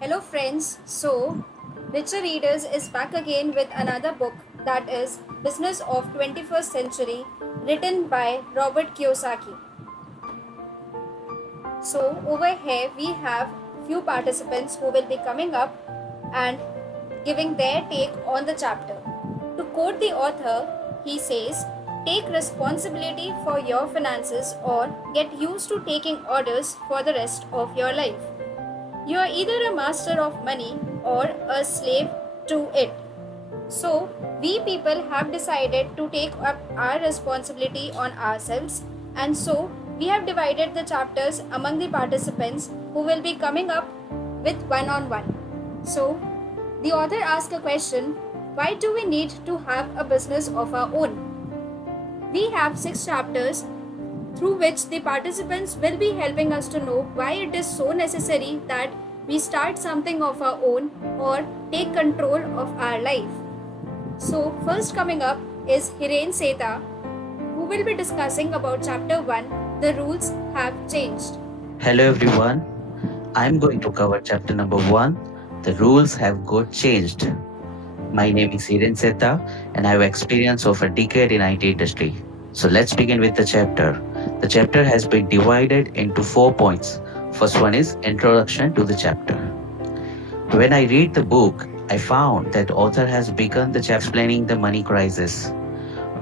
Hello, friends. So, Richer Readers is back again with another book that is Business of 21st Century, written by Robert Kiyosaki. So, over here we have few participants who will be coming up and giving their take on the chapter. To quote the author, he says, "Take responsibility for your finances or get used to taking orders for the rest of your life. You are either a master of money or a slave to it." So, we people have decided to take up our responsibility on ourselves, and so we have divided the chapters among the participants who will be coming up with one on one. So, the author asks a question: why do we need to have a business of our own? We have 6 chapters through which the participants will be helping us to know why it is so necessary that we start something of our own or take control of our life. So, first coming up is Hiren Seta, who will be discussing about chapter 1, The Rules Have Changed. Hello everyone. I'm going to cover chapter number 1. The rules have got changed. My name is Hiren Seta and I have experience of a decade in IT industry. So let's begin with the chapter. The chapter has been divided into 4 points. First one is introduction to the chapter. When I read the book, I found that author has begun the chapter explaining the money crisis.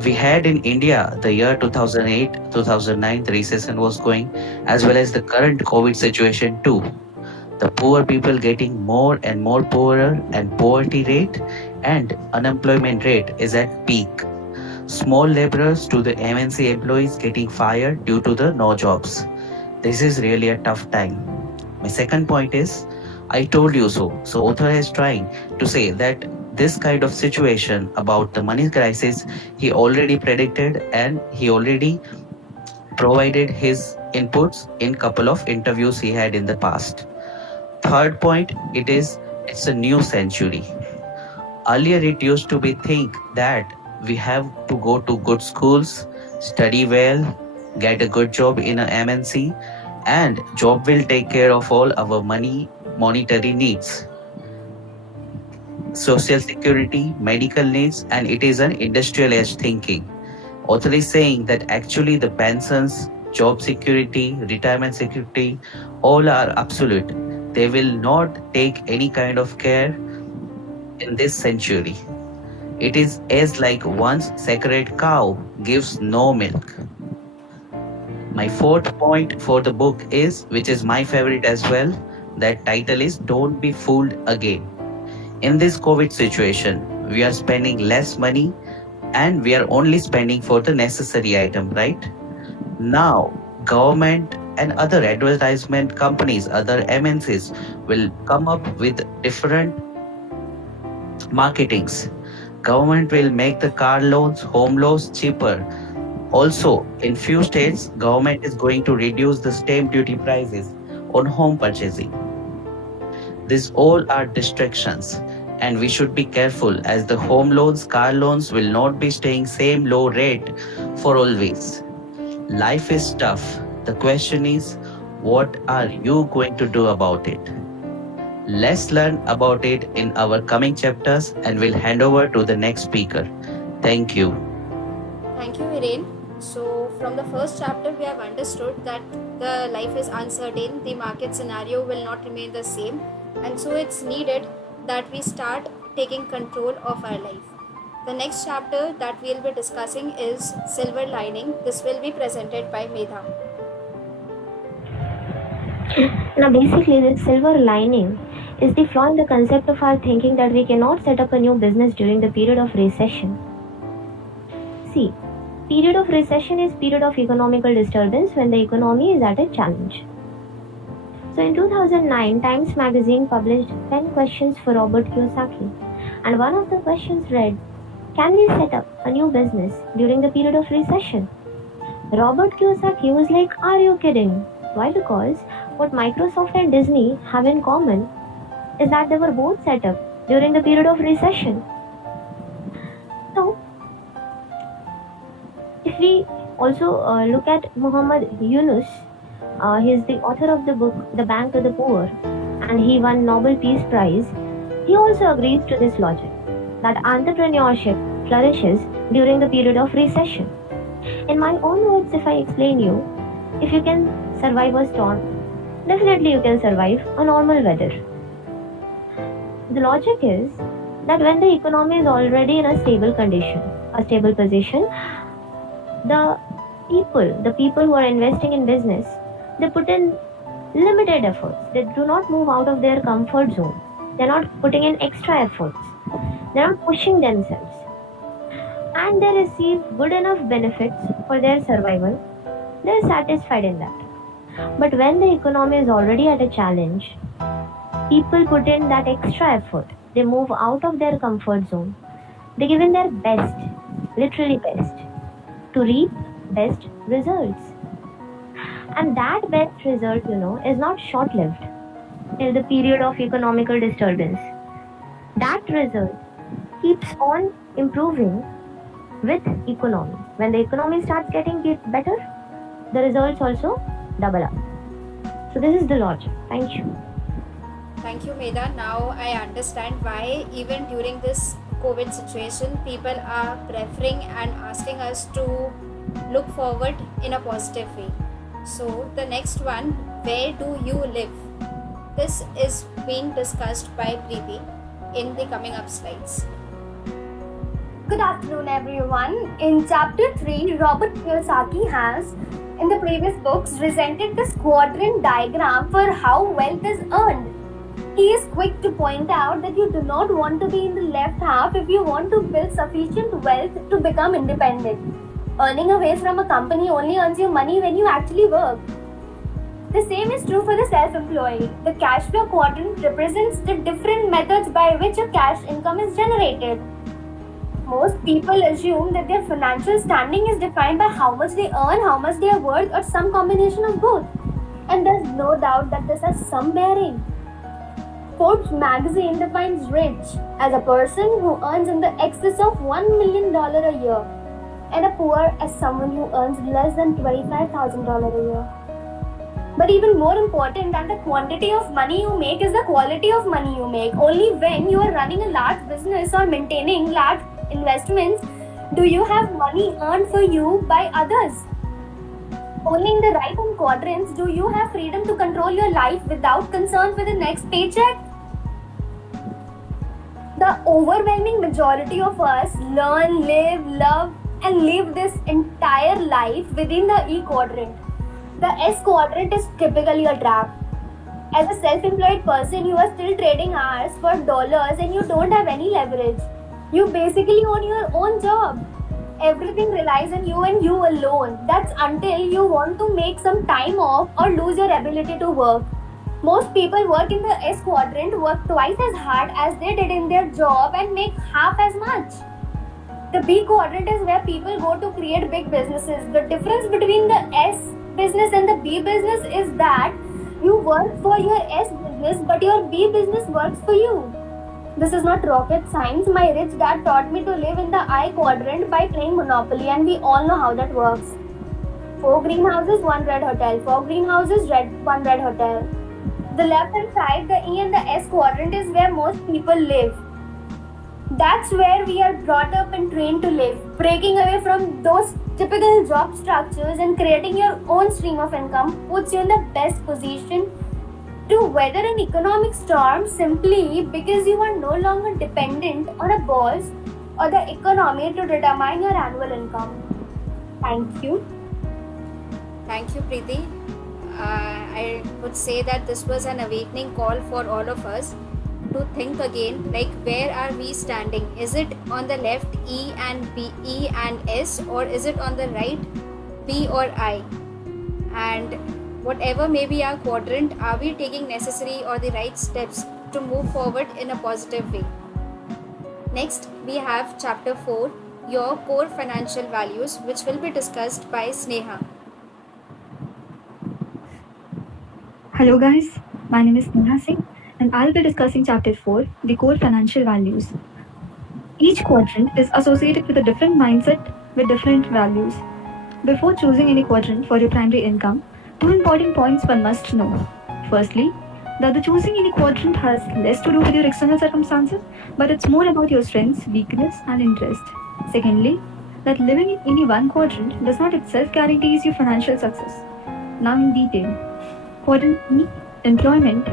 We had in India the year 2008 2009 the recession was going, as well as the current COVID situation too. The poor people getting more and more poorer, and poverty rate and unemployment rate is at peak. Small laborers to the MNC employees getting fired due to the no jobs. This is really a tough time. My second point is I told you so. So author is trying to say that this kind of situation about the money crisis he already predicted, and he already provided his inputs in couple of interviews he had in the past. Third point, it's a new century. Earlier it used to be think that we have to go to good schools, study well, get a good job in a MNC, and job will take care of all our monetary needs, social security, medical needs, and it is an industrial age thinking. Author is saying that actually the pensions, job security, retirement security, all are absolute. They will not take any kind of care in this century. It is as like once sacred cow gives no milk. My fourth point for the book is, which is my favorite as well, that title is Don't Be Fooled Again. In this COVID situation, we are spending less money and we are only spending for the necessary item, right? Now, government and other advertisement companies, other MNCs will come up with different marketings. Government will make the car loans, home loans cheaper. Also, in few states, government is going to reduce the stamp duty prices on home purchasing. These all are distractions and we should be careful as the home loans, car loans will not be staying same low rate for always. Life is tough. The question is, what are you going to do about it? Let's learn about it in our coming chapters and we'll hand over to the next speaker. Thank you. Thank you, Hiren. So, from the first chapter, we have understood that the life is uncertain, the market scenario will not remain the same, and so it's needed that we start taking control of our life. The next chapter that we'll be discussing is Silver Lining. This will be presented by Medha. Now, basically, this silver lining is the flaw in the concept of our thinking that we cannot set up a new business during the period of recession. See, period of recession is period of economical disturbance when the economy is at a challenge. So in 2009, Times Magazine published 10 questions for Robert Kiyosaki, and one of the questions read, "Can we set up a new business during the period of recession?" Robert Kiyosaki was like, "Are you kidding?" Why? Because what Microsoft and Disney have in common is that they were both set up during the period of recession. So, if we also look at Muhammad Yunus, he is the author of the book The Bank to the Poor. and he won Nobel Peace Prize, he also agrees to this logic that entrepreneurship flourishes during the period of recession. In my own words, if I explain you, if you can survive a storm, definitely you can survive a normal weather. The logic is that when the economy is already in a stable condition, a stable position, the people who are investing in business, they put in limited efforts. They do not move out of their comfort zone. They're not putting in extra efforts. They're not pushing themselves. And they receive good enough benefits for their survival. They're satisfied in that. But when the economy is already at a challenge, people put in that extra effort. They move out of their comfort zone. They give in their best, literally best, to reap best results. And that best result, is not short-lived till the period of economical disturbance. That result keeps on improving with economy. When the economy starts getting better, the results also double up. So this is the logic. Thank you. Thank you, Medha. Now I understand why even during this COVID situation, people are preferring and asking us to look forward in a positive way. So the next one, where do you live? This is being discussed by Preeti in the coming up slides. Good afternoon, everyone. In chapter 3, Robert Kiyosaki has, in the previous books, presented the quadrant diagram for how wealth is earned. He is quick to point out that you do not want to be in the left half if you want to build sufficient wealth to become independent. Earning away from a company only earns you money when you actually work. The same is true for the self-employed. The cash flow quadrant represents the different methods by which a cash income is generated. Most people assume that their financial standing is defined by how much they earn, how much they are worth, or some combination of both. And there's no doubt that this has some bearing. Forbes magazine defines rich as a person who earns in the excess of $1 million a year, and a poor as someone who earns less than $25,000 a year. But even more important than the quantity of money you make is the quality of money you make. Only when you are running a large business or maintaining large investments do you have money earned for you by others. Only in the right-hand quadrants do you have freedom to control your life without concern for the next paycheck. The overwhelming majority of us learn, live, love, and live this entire life within the E quadrant. The S quadrant is typically a trap. As a self-employed person, you are still trading hours for dollars and you don't have any leverage. You basically own your own job. Everything relies on you and you alone. That's until you want to make some time off or lose your ability to work. Most people work in the S quadrant, work twice as hard as they did in their job and make half as much. The B quadrant is where people go to create big businesses. The difference between the S business and the B business is that you work for your S business, but your B business works for you. This is not rocket science. My rich dad taught me to live in the I quadrant by playing Monopoly, and we all know how that works. 4 greenhouses, 1 red hotel. 4 greenhouses, 1 red hotel. The left hand side, the E and the S quadrant, is where most people live. That's where we are brought up and trained to live. Breaking away from those typical job structures and creating your own stream of income puts you in the best position to weather an economic storm simply because you are no longer dependent on a boss or the economy to determine your annual income. Thank you. Thank you, Preeti. I would say that this was an awakening call for all of us to think again, like where are we standing? Is it on the left E and B, E and S, or is it on the right B or I? And whatever may be our quadrant, are we taking necessary or the right steps to move forward in a positive way? Next, we have chapter 4, your core financial values, which will be discussed by Sneha. Hello guys, my name is Neha Singh and I'll be discussing chapter 4, the core financial values. Each quadrant is associated with a different mindset with different values. Before choosing any quadrant for your primary income, 2 important points one must know. Firstly, that the choosing any quadrant has less to do with your external circumstances, but it's more about your strengths, weakness, and interest. Secondly, that living in any one quadrant does not itself guarantees you financial success. Now in detail. Quadrant E, employment.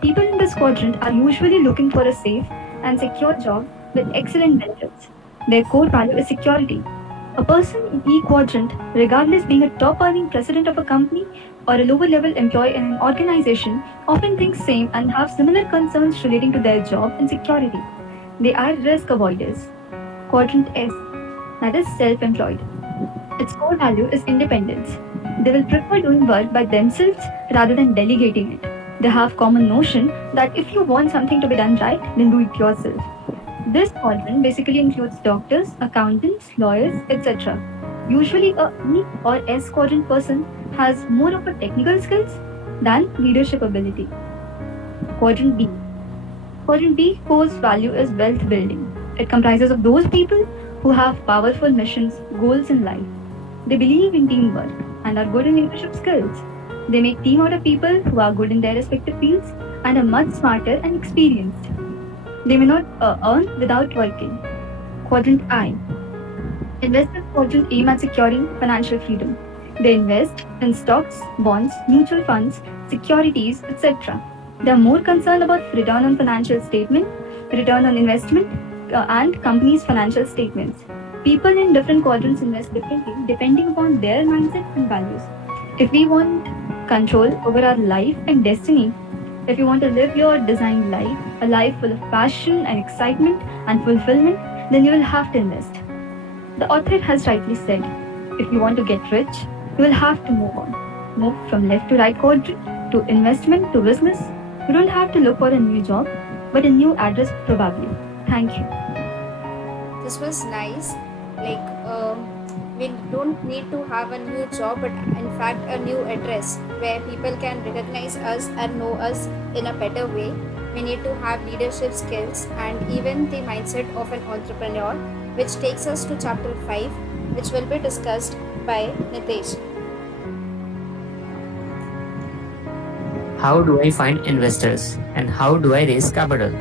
People in this quadrant are usually looking for a safe and secure job with excellent benefits. Their core value is security. A person in E quadrant, regardless being a top earning president of a company or a lower level employee in an organization, often thinks same and have similar concerns relating to their job and security. They are risk avoiders. Quadrant S, that is self-employed. Its core value is independence. They will prefer doing work by themselves rather than delegating it. They have common notion that if you want something to be done right, then do it yourself. This quadrant basically includes doctors, accountants, lawyers, etc. Usually a E or S quadrant person has more of a technical skills than leadership ability. Quadrant B. Quadrant B core's value is wealth building. It comprises of those people who have powerful missions, goals in life. They believe in teamwork and are good in leadership skills. They make team out of people who are good in their respective fields and are much smarter and experienced. They may not earn without working. Quadrant I. Investors quadrant aim at securing financial freedom. They invest in stocks, bonds, mutual funds, securities, etc. They are more concerned about return on financial statement, return on investment, and companies' financial statements. People in different quadrants invest differently depending upon their mindset and values. If we want control over our life and destiny, if you want to live your designed life, a life full of passion and excitement and fulfillment, then you will have to invest. The author has rightly said, if you want to get rich, you will have to move on. Move from left to right quadrant, to investment, to business. You don't have to look for a new job, but a new address probably. Thank you. This was nice. We don't need to have a new job, but in fact a new address where people can recognize us and know us in a better way. We need to have leadership skills and even the mindset of an entrepreneur, which takes us to chapter 5, which will be discussed by Nitesh. How do I find investors and how do I raise capital?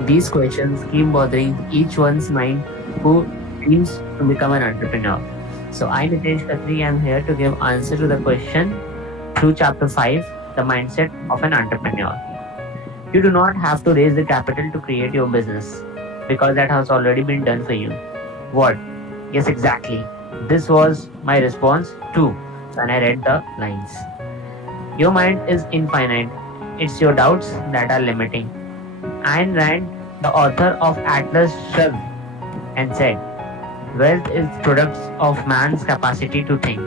These questions keep bothering each one's mind who dreams to become an entrepreneur. So I, Nitesh Khatri, am here to give answer to the question through chapter 5, the mindset of an entrepreneur. You do not have to raise the capital to create your business because that has already been done for you. What? Yes, exactly. This was my response too when I read the lines. Your mind is infinite. It's your doubts that are limiting. Ayn Rand, the author of Atlas Shrugged and said, wealth is products of man's capacity to think.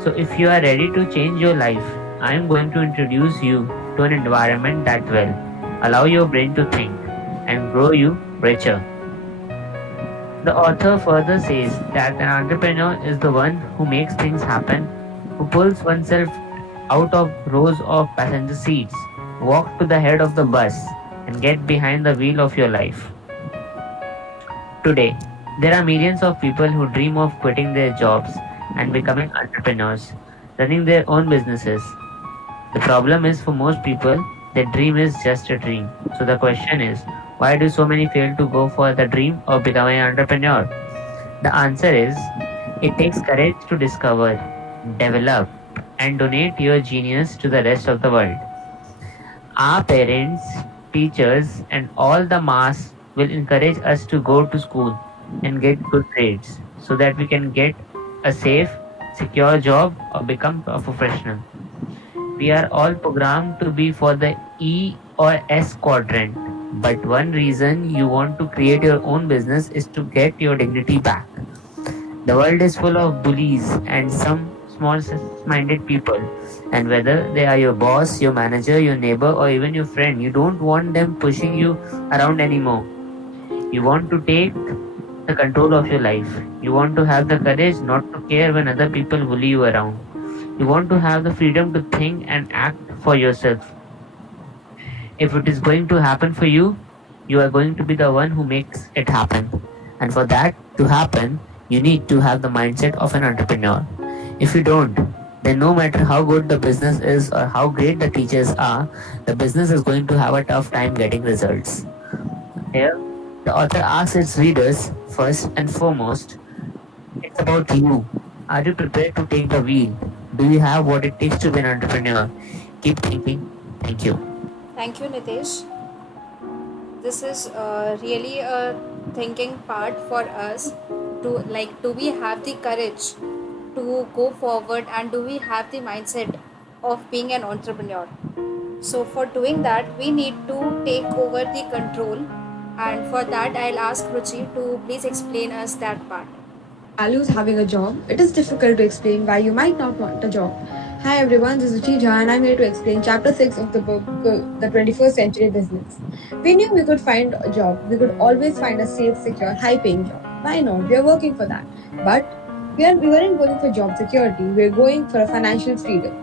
So if you are ready to change your life, I am going to introduce you to an environment that will allow your brain to think and grow you richer. The author further says that an entrepreneur is the one who makes things happen, who pulls oneself out of rows of passenger seats, walk to the head of the bus, and get behind the wheel of your life. Today, there are millions of people who dream of quitting their jobs and becoming entrepreneurs, running their own businesses. The problem is for most people, their dream is just a dream. So the question is, why do so many fail to go for the dream of becoming an entrepreneur? The answer is, it takes courage to discover, develop, and donate your genius to the rest of the world. Our parents, teachers, and all the mass will encourage us to go to school and get good grades so that we can get a safe, secure job or become a professional. We are all programmed to be for the E or S quadrant, but one reason you want to create your own business is to get your dignity back. The world is full of bullies and some small minded people, and whether they are your boss, your manager, your neighbor, or even your friend, you don't want them pushing you around anymore. You want to take the control of your life. You want to have the courage not to care when other people bully you around. You want to have the freedom to think and act for yourself. If it is going to happen for you, you are going to be the one who makes it happen. And for that to happen, you need to have the mindset of an entrepreneur. If you don't, then no matter how good the business is or how great the teachers are, the business is going to have a tough time getting results. Here, the author asks its readers, first and foremost, it's about you. Are you prepared to take the wheel? Do you have what it takes to be an entrepreneur? Keep thinking. Thank you. Thank you, Nitesh. This is really a thinking part for us to like, do we have the courage to go forward and do we have the mindset of being an entrepreneur? So, for doing that, we need to take over the control, and for that, I'll ask Ruchi to please explain us that part. Values having a job, it is difficult to explain why you might not want a job. Hi everyone, this is Uchija and I'm here to explain chapter 6 of the book, The 21st Century Business. We knew we could find a job. We could always find a safe, secure, high-paying job. Why not? We are working for that. But we weren't going for job security. We were going for a financial freedom.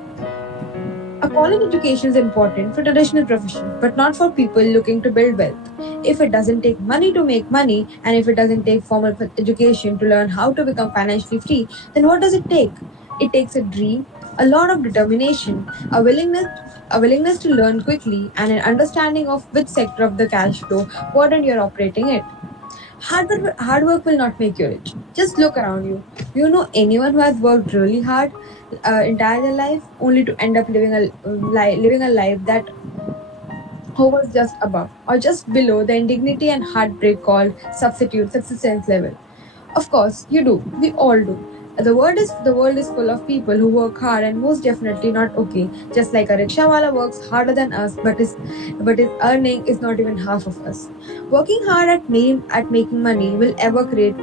A college education is important for traditional professions, but not for people looking to build wealth. If it doesn't take money to make money, and if it doesn't take formal education to learn how to become financially free, then what does it take? It takes a dream, a lot of determination, a willingness to learn quickly, and an understanding of which sector of the cash flow quadrant you're operating in. Hard work will not make you rich. Just look around you. Do you know anyone who has worked really hard entire their life only to end up living a life that hovers just above or just below the indignity and heartbreak called subsistence level? Of course, you do. We all do. The world is full of people who work hard and most definitely not okay. Just like a rickshawala works harder than us, but his earning is not even half of us. Working hard at making money will never create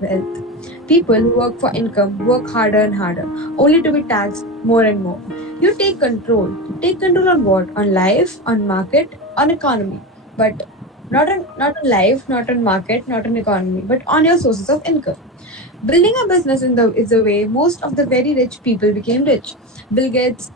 wealth. People who work for income work harder and harder, only to be taxed more and more. You take control. Take control on what? On life, on market, on economy. But not on life, not on market, not on economy, but on your sources of income. Building a business is the way most of the very rich people became rich. Bill Gates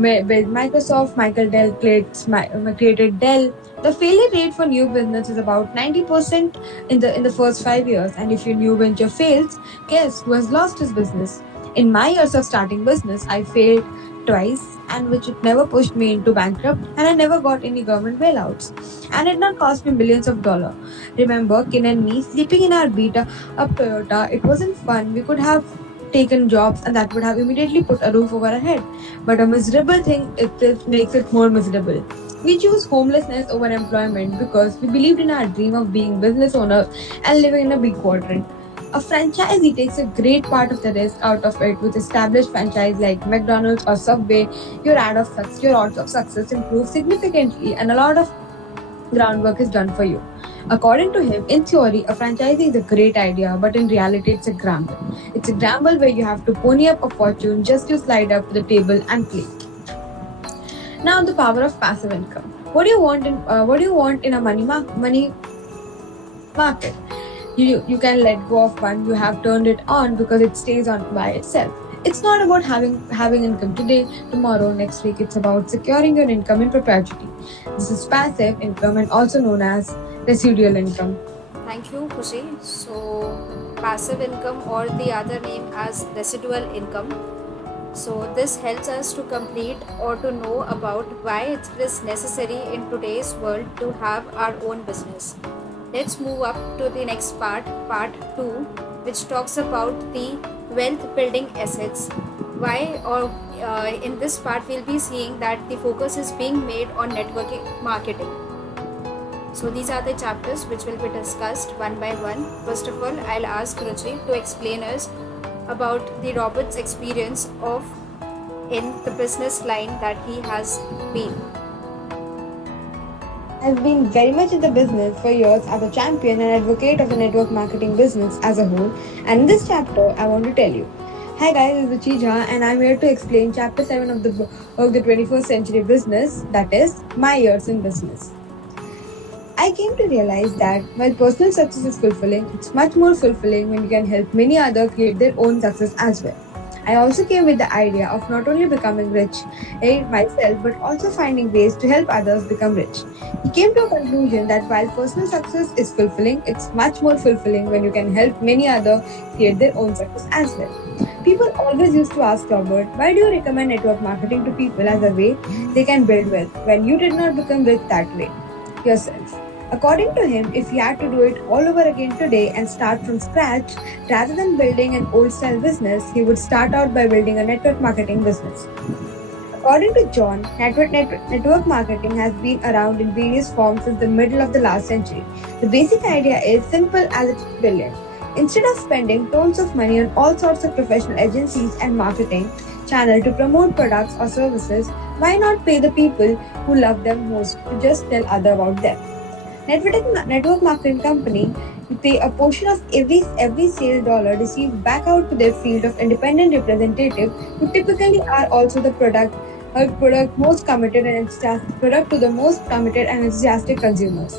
built Microsoft, Michael Dell created Dell. The failure rate for new business is about 90% in the first 5 years. And if your new venture fails, guess who has lost his business? In my years of starting business, I failed twice, and which it never pushed me into bankrupt, and I never got any government bailouts. And it not cost me millions of dollars. Remember Kin and me sleeping in our beat up Toyota. It wasn't fun. We could have taken jobs and that would have immediately put a roof over our head. But a miserable thing it makes it more miserable. We choose homelessness over employment because we believed in our dream of being business owners and living in a big quadrant. A franchisee takes a great part of the risk out of it. With established franchise like McDonald's or Subway, your odds of success improve significantly and a lot of groundwork is done for you. According to him, in theory, a franchisee is a great idea, but in reality, it's a gamble. It's a gamble where you have to pony up a fortune just to slide up to the table and play. Now, the power of passive income. What do you want in a money market? You can let go of one you have turned it on because it stays on by itself. It's not about having income today, tomorrow, next week. It's about securing your income in perpetuity. This is passive income and also known as residual income. Thank you, Khushi. So, passive income, or the other name as residual income. So, this helps us to complete or to know about why it is necessary in today's world to have our own business. Let's move up to the next part 2, which talks about the wealth building assets. Why, or in this part, we'll be seeing that the focus is being made on networking marketing. So these are the chapters which will be discussed one by one. First of all, I'll ask Ruchi to explain us about the Robert's experience of in the business line that he has been. I've been very much in the business for years as a champion and advocate of the network marketing business as a whole. And in this chapter, I want to tell you. Hi guys, this is Uchija and I'm here to explain chapter 7 of the book of the 21st Century Business, that is, my years in business. I came to realize that while personal success is fulfilling, it's much more fulfilling when you can help many others create their own success as well. I also came with the idea of not only becoming rich myself, but also finding ways to help others become rich. He came to a conclusion that while personal success is fulfilling, it's much more fulfilling when you can help many others create their own success as well. People always used to ask Robert, why do you recommend network marketing to people as a way they can build wealth when you did not become rich that way yourself? According to him, if he had to do it all over again today and start from scratch, rather than building an old style business, he would start out by building a network marketing business. According to John, network marketing has been around in various forms since the middle of the last century. The basic idea is simple as it's brilliant. Instead of spending tons of money on all sorts of professional agencies and marketing channels to promote products or services, why not pay the people who love them most to just tell others about them? Network marketing company pay a portion of every sale dollar received back out to their field of independent representative who typically are also the product most committed and enthusiastic product to the most committed and enthusiastic consumers.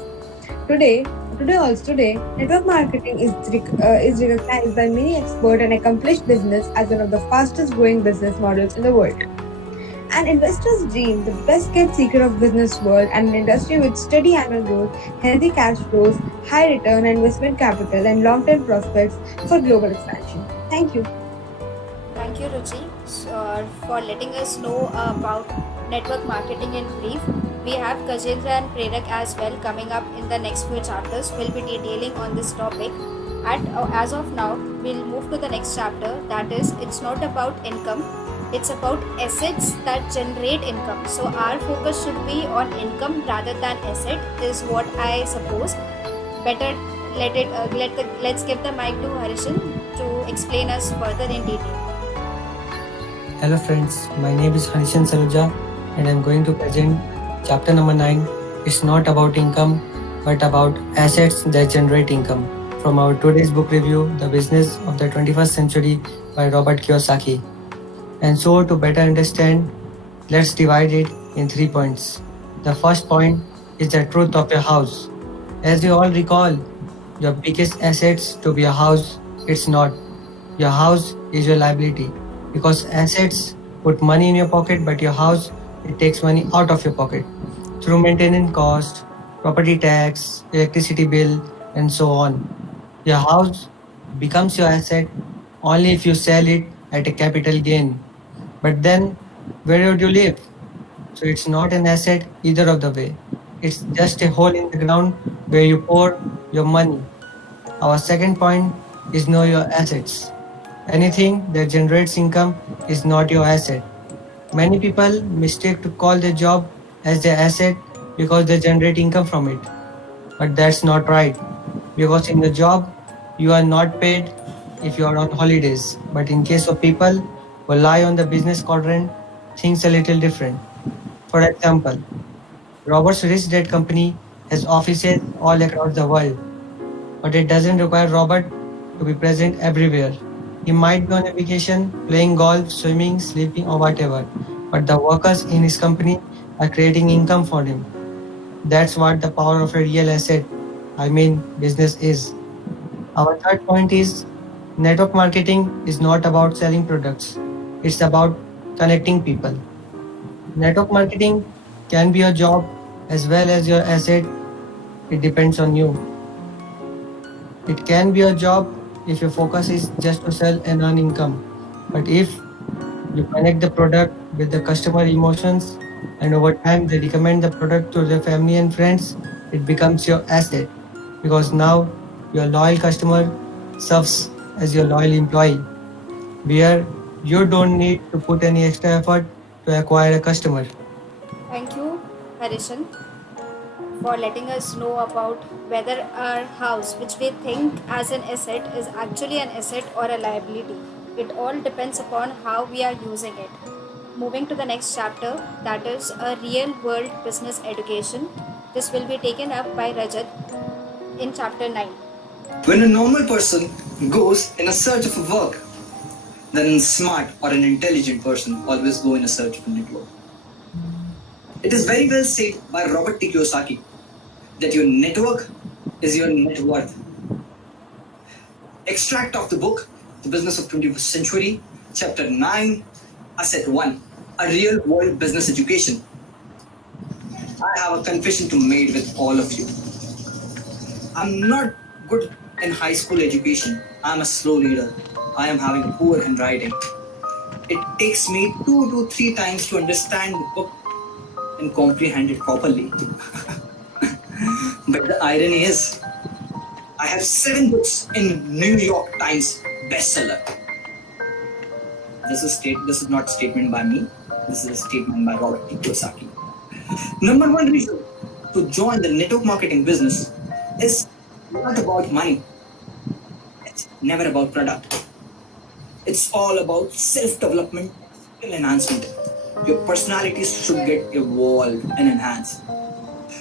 Today, today, network marketing is recognized by many expert and accomplished business as one of the fastest growing business models in the world. An investor's dream, the best kept secret of business world, and an industry with steady annual growth, healthy cash flows, high return on investment capital, and long-term prospects for global expansion. Thank you. Thank you, Ruchi, for letting us know about network marketing in brief. We have Gajendra and Prerak as well coming up in the next few chapters. We'll be detailing on this topic. As of now, we'll move to the next chapter. That is, it's not about income. It's about assets that generate income. So our focus should be on income rather than asset, is what I suppose. Better let's give the mic to Harishan to explain us further in detail. Hello friends, my name is Harishan Saluja and I'm going to present chapter number 9. It's not about income but about assets that generate income, from our today's book review, The Business of the 21st Century by Robert Kiyosaki. And so to better understand, let's divide it in 3 points. The first point is the truth of your house. As you all recall, your biggest assets to be a house, it's not. Your house is your liability. Because assets put money in your pocket, but your house, it takes money out of your pocket through maintenance cost, property tax, electricity bill, and so on. Your house becomes your asset only if you sell it at a capital gain. But then, where would you live? So it's not an asset either of the way. It's just a hole in the ground where you pour your money. Our second point is know your assets. Anything that generates income is not your asset. Many people mistake to call their job as their asset because they generate income from it. But that's not right. Because in the job, you are not paid if you are on holidays. But in case of people who lie on the business quadrant, things are a little different. For example, Robert's Rich Dad Company has offices all across the world. But it doesn't require Robert to be present everywhere. He might be on a vacation, playing golf, swimming, sleeping, or whatever, but the workers in his company are creating income for him. That's what the power of a real asset, business is. Our third point is network marketing is not about selling products, it's about connecting people. Network marketing can be a job as well as your asset, it depends on you. It can be a job if your focus is just to sell and earn income. But if you connect the product with the customer emotions and over time they recommend the product to their family and friends, it becomes your asset because now your loyal customer serves as your loyal employee, where you don't need to put any extra effort to acquire a customer. Thank you, Harishan, for letting us know about whether our house, which we think as an asset, is actually an asset or a liability. It all depends upon how we are using it. Moving to the next chapter, that is a real world business education. This will be taken up by Rajat in chapter 9. When a normal person goes in a search of a work, then a smart or an intelligent person always go in a search of a network. It is very well said by Robert T. Kiyosaki that your network is your net worth. Extract of the book, The Business of 21st Century, Chapter 9, Asset 1, A Real World Business Education. I have a confession to make with all of you. I'm not good in high school education. I'm a slow reader. I am having poor handwriting. It takes me 2 to 3 times to understand the book and comprehend it properly. But the irony is, I have 7 books in New York Times bestseller. This is not a statement by me. This is a statement by Robert T. Kiyosaki. Number one reason to join the network marketing business is not about money. It's never about product. It's all about self-development, skill enhancement. Your personality should get evolved and enhanced.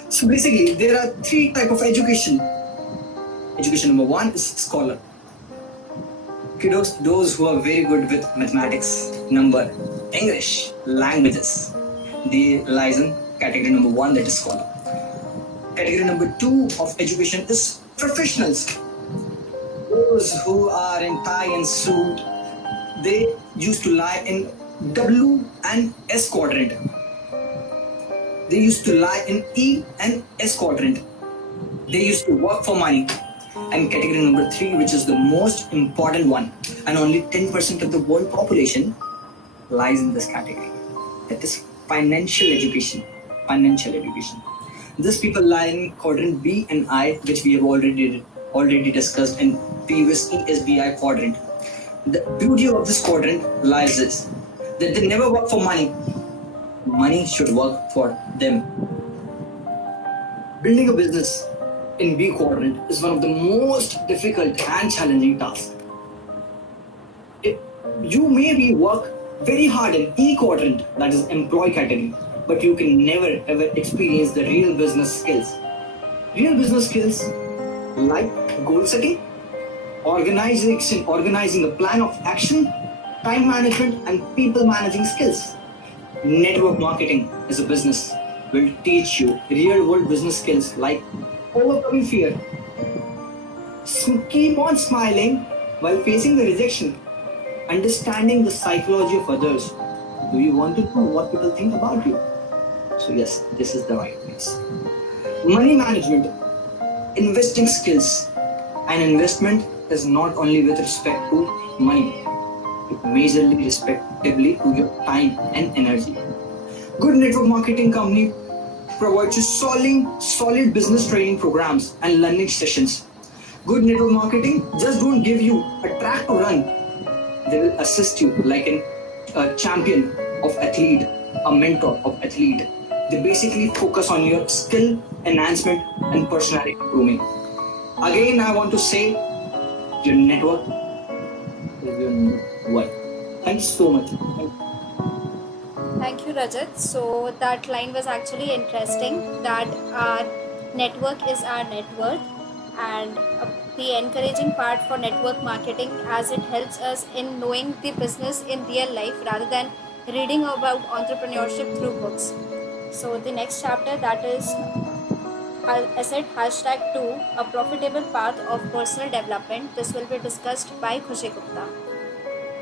So basically, there are 3 types of education. Education number 1 is scholar. Kiddos, those who are very good with mathematics, number, English, languages. They lies in category number 1, that is scholar. Category number 2 of education is professionals. Those who are in tie and suit, they used to lie in W and S quadrant. They used to lie in E and S quadrant. They used to work for money. And category number 3, which is the most important one, and only 10% of the world population lies in this category. That is financial education. Financial education. These people lie in quadrant B and I, which we have already discussed in previous ESBI quadrant. The beauty of this quadrant lies is that they never work for money. Money should work for them. Building a business in B quadrant is one of the most difficult and challenging tasks. You may work very hard in E quadrant, that is employee category, but you can never ever experience the real business skills. Real business skills like goal setting, organizing a plan of action, time management, and people managing skills. Network marketing as a business will teach you real world business skills like overcoming fear. Keep on smiling while facing the rejection. Understanding the psychology of others. Do you want to know what people think about you? So yes, this is the right place. Money management, investing skills. And investment is not only with respect to money. It majorly respectively to your time and energy. Good network marketing company provides you solid business training programs and learning sessions. Good network marketing just don't give you a track to run. They will assist you like a champion of athlete, a mentor of athlete. They basically focus on your skill enhancement and personality grooming. Again, I want to say your network is your network. Thanks so much. Thank you, Rajat. So that line was actually interesting, that our network is our net worth, and the encouraging part for network marketing, as it helps us in knowing the business in real life rather than reading about entrepreneurship through books. So the next chapter, that is asset #2, a profitable path of personal development. This will be discussed by Khushi Gupta.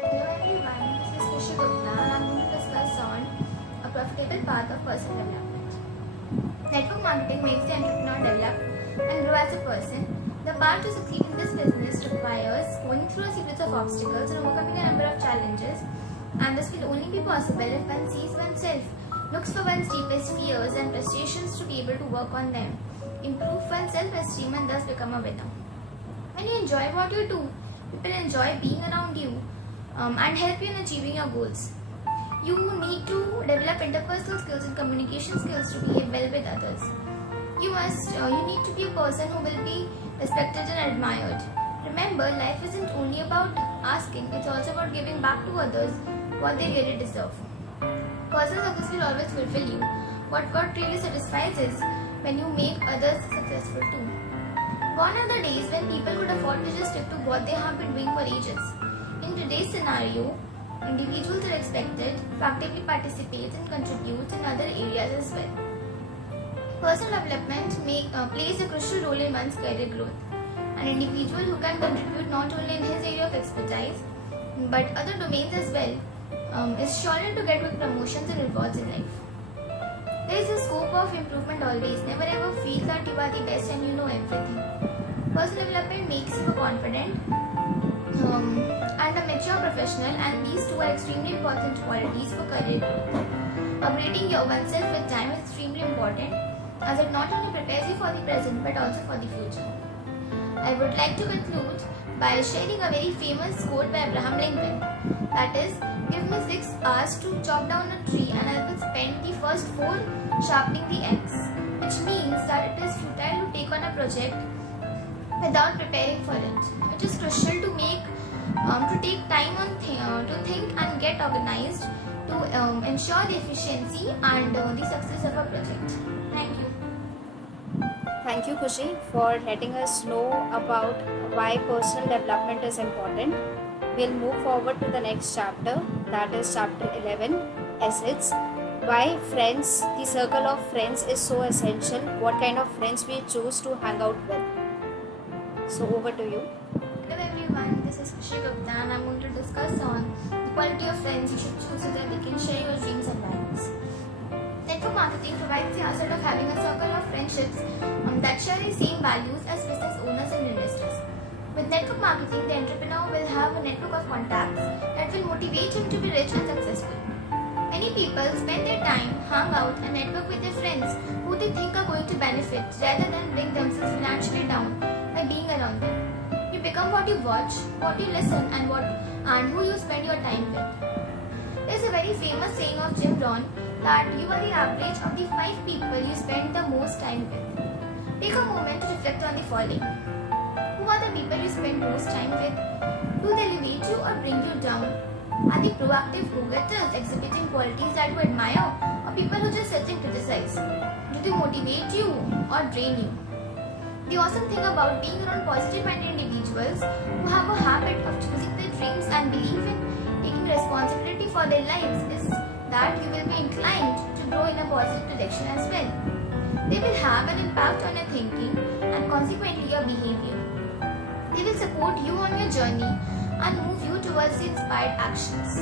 Hello everyone, this is Khushi Gupta and I'm going to discuss on a profitable path of personal development. Network marketing makes the entrepreneur develop and grow as a person. The path to succeed in this business requires going through a series of obstacles and overcoming a number of challenges, and this will only be possible if one sees oneself, looks for one's deepest fears and frustrations to be able to work on them, improve one's self-esteem and thus become a winner. When you enjoy what you do, people enjoy being around you and help you in achieving your goals. You need to develop interpersonal skills and communication skills to behave well with others. You need to be a person who will be respected and admired. Remember, life isn't only about asking, it's also about giving back to others what they really deserve. Personal success will always fulfill you. What really satisfies is when you make others successful too. Gone are the days when people could afford to just stick to what they have been doing for ages. In today's scenario, individuals are expected to actively participate and contribute in other areas as well. Personal development plays a crucial role in one's career growth. An individual who can contribute not only in his area of expertise but other domains as well is sure to get quick promotions and rewards in life. There is a scope of improvement always. Never ever feel that you are the best and you know everything. Personal development makes you confident and a mature professional, and these two are extremely important qualities for career growth. Upgrading your oneself with time is extremely important as it not only prepares you for the present but also for the future. I would like to conclude by sharing a very famous quote by Abraham Lincoln, that is, give me 6 hours to chop down a tree and I will spend the first 4 sharpening the axe, which means that it is futile to take on a project without preparing for it. It is crucial to take time to think and get organized to ensure the efficiency and the success of a project. Thank you. Thank you, Kushi, for letting us know about why personal development is important. We'll move forward to the next chapter, that is chapter 11, Assets. Why friends, the circle of friends is so essential, what kind of friends we choose to hang out with. So over to you. Hello everyone, this is Kushi Gupta and I'm going to discuss on the quality of friends you should choose so that they can share your dreams and values. Network marketing provides the asset of having a circle of friendships that share the same values as business owners and investors. With network marketing, the entrepreneur will have a network of contacts that will motivate him to be rich and successful. Many people spend their time, hang out and network with their friends who they think are going to benefit rather than bring themselves financially down by being around them. You become what you watch, what you listen and who you spend your time with. There is a very famous saying of Jim Rohn that you are the average of the 5 people you spend the most time with. Take a moment to reflect on the following. Who are the people you spend most time with? Do they elevate you or bring you down? Are they proactive go-getters exhibiting qualities that you admire, or people who just sit and criticize? Do they motivate you or drain you? The awesome thing about being around positive-minded individuals who have a habit of choosing their dreams and believe in taking responsibility for their lives is that you will be inclined to grow in a positive direction as well. They will have an impact on your thinking and consequently your behavior. They will support you on your journey and move you towards the inspired actions.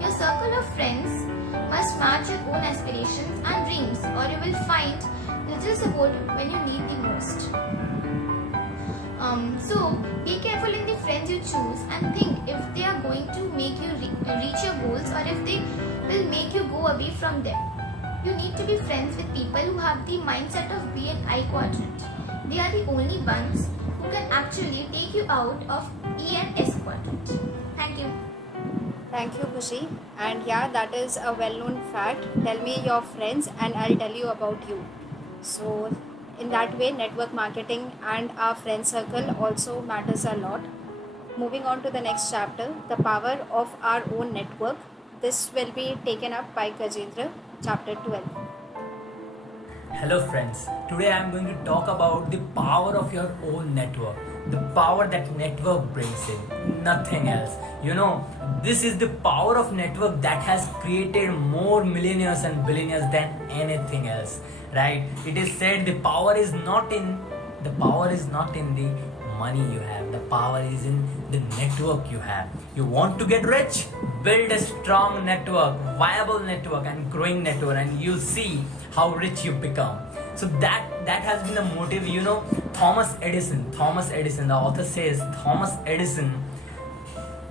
Your circle of friends must match your own aspirations and dreams, or you will find little support when you need the most. So be careful in the friends you choose and think if they are going to make you reach your goals or if they will make you go away from them. You need to be friends with people who have the mindset of being I quadrant. They are the only ones who can actually take you out of E and S quadrant. Thank you. Thank you, Kushi. And yeah, that is a well-known fact. Tell me your friends and I'll tell you about you. So in that way, network marketing and our friend circle also matters a lot. Moving on to the next chapter, the power of our own network. This will be taken up by Gajendra, chapter 12. Hello friends, today I am going to talk about the power of your own network. The power that network brings in, nothing else. You know, this is the power of network that has created more millionaires and billionaires than anything else, right? It is said the power is not in the money you have. The power is in the network you have. You want to get rich? Build a strong network, viable network and growing network, and you'll see how rich you become. So that has been the motive. You know, Thomas Edison, the author says Thomas Edison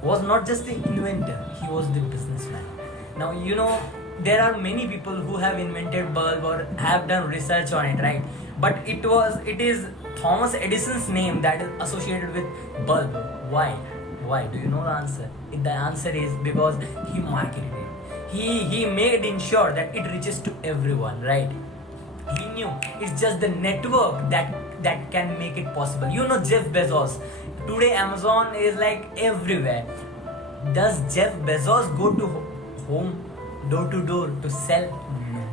was not just the inventor, he was the businessman. Now, you know, there are many people who have invented bulb or have done research on it, right? But it is Thomas Edison's name that is associated with bulb. Why? Do you know the answer? The answer is because he marketed it. He made ensure that it reaches to everyone, right? He knew it's just the network that can make it possible. You know Jeff Bezos. Today Amazon is like everywhere. Does Jeff Bezos go to home, door to door to sell? No.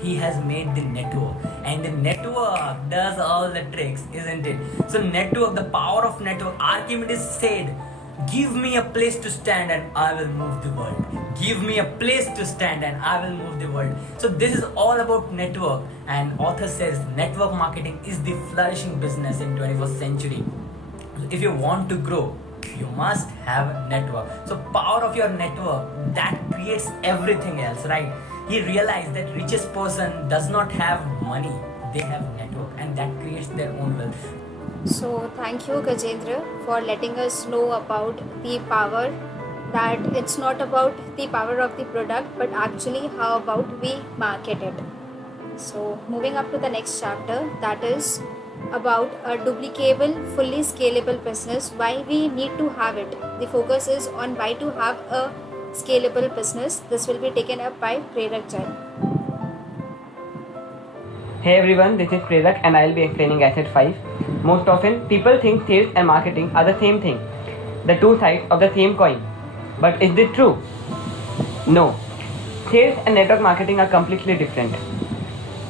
He has made the network, and the network does all the tricks, isn't it? So network, the power of network. Archimedes said, give me a place to stand and I will move the world. Give me a place to stand and I will move the world. So this is all about network, and author says network marketing is the flourishing business in 21st century. If you want to grow, you must have a network. So power of your network, that creates everything else, right? He realized that richest person does not have money, they have network, and that creates their own wealth. So, thank you, Gajendra, for letting us know about the power, that it's not about the power of the product, but actually how about we market it. So, moving up to the next chapter, that is about a duplicable, fully scalable business, why we need to have it. The focus is on why to have a scalable business. This will be taken up by Prerak Jain. Hey everyone, this is Prerak and I'll be explaining Asset 5. Most often, people think sales and marketing are the same thing, the two sides of the same coin. But is this true? No. Sales and network marketing are completely different.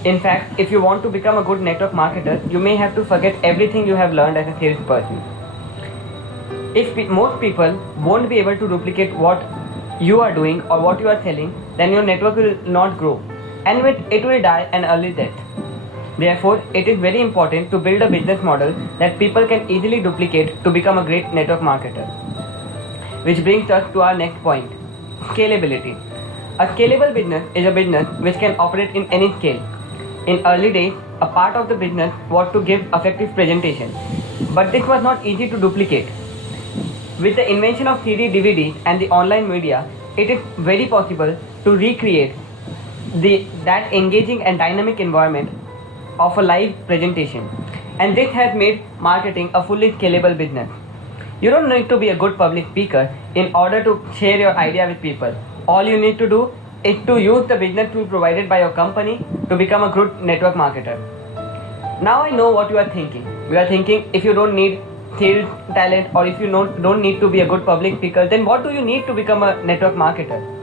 In fact, if you want to become a good network marketer, you may have to forget everything you have learned as a salesperson. Most people won't be able to duplicate what you are doing or what you are selling, then your network will not grow and it will die an early death. Therefore, it is very important to build a business model that people can easily duplicate to become a great network marketer. Which brings us to our next point, scalability. A scalable business is a business which can operate in any scale. In early days, a part of the business was to give effective presentation, but this was not easy to duplicate. With the invention of CD, DVD and the online media, it is very possible to recreate that engaging and dynamic environment of a live presentation, and this has made marketing a fully scalable business. You don't need to be a good public speaker in order to share your idea with people. All you need to do is to use the business tool provided by your company to become a good network marketer. Now I know what you are thinking. You are thinking, if you don't need sales talent or if you don't need to be a good public speaker, then what do you need to become a network marketer?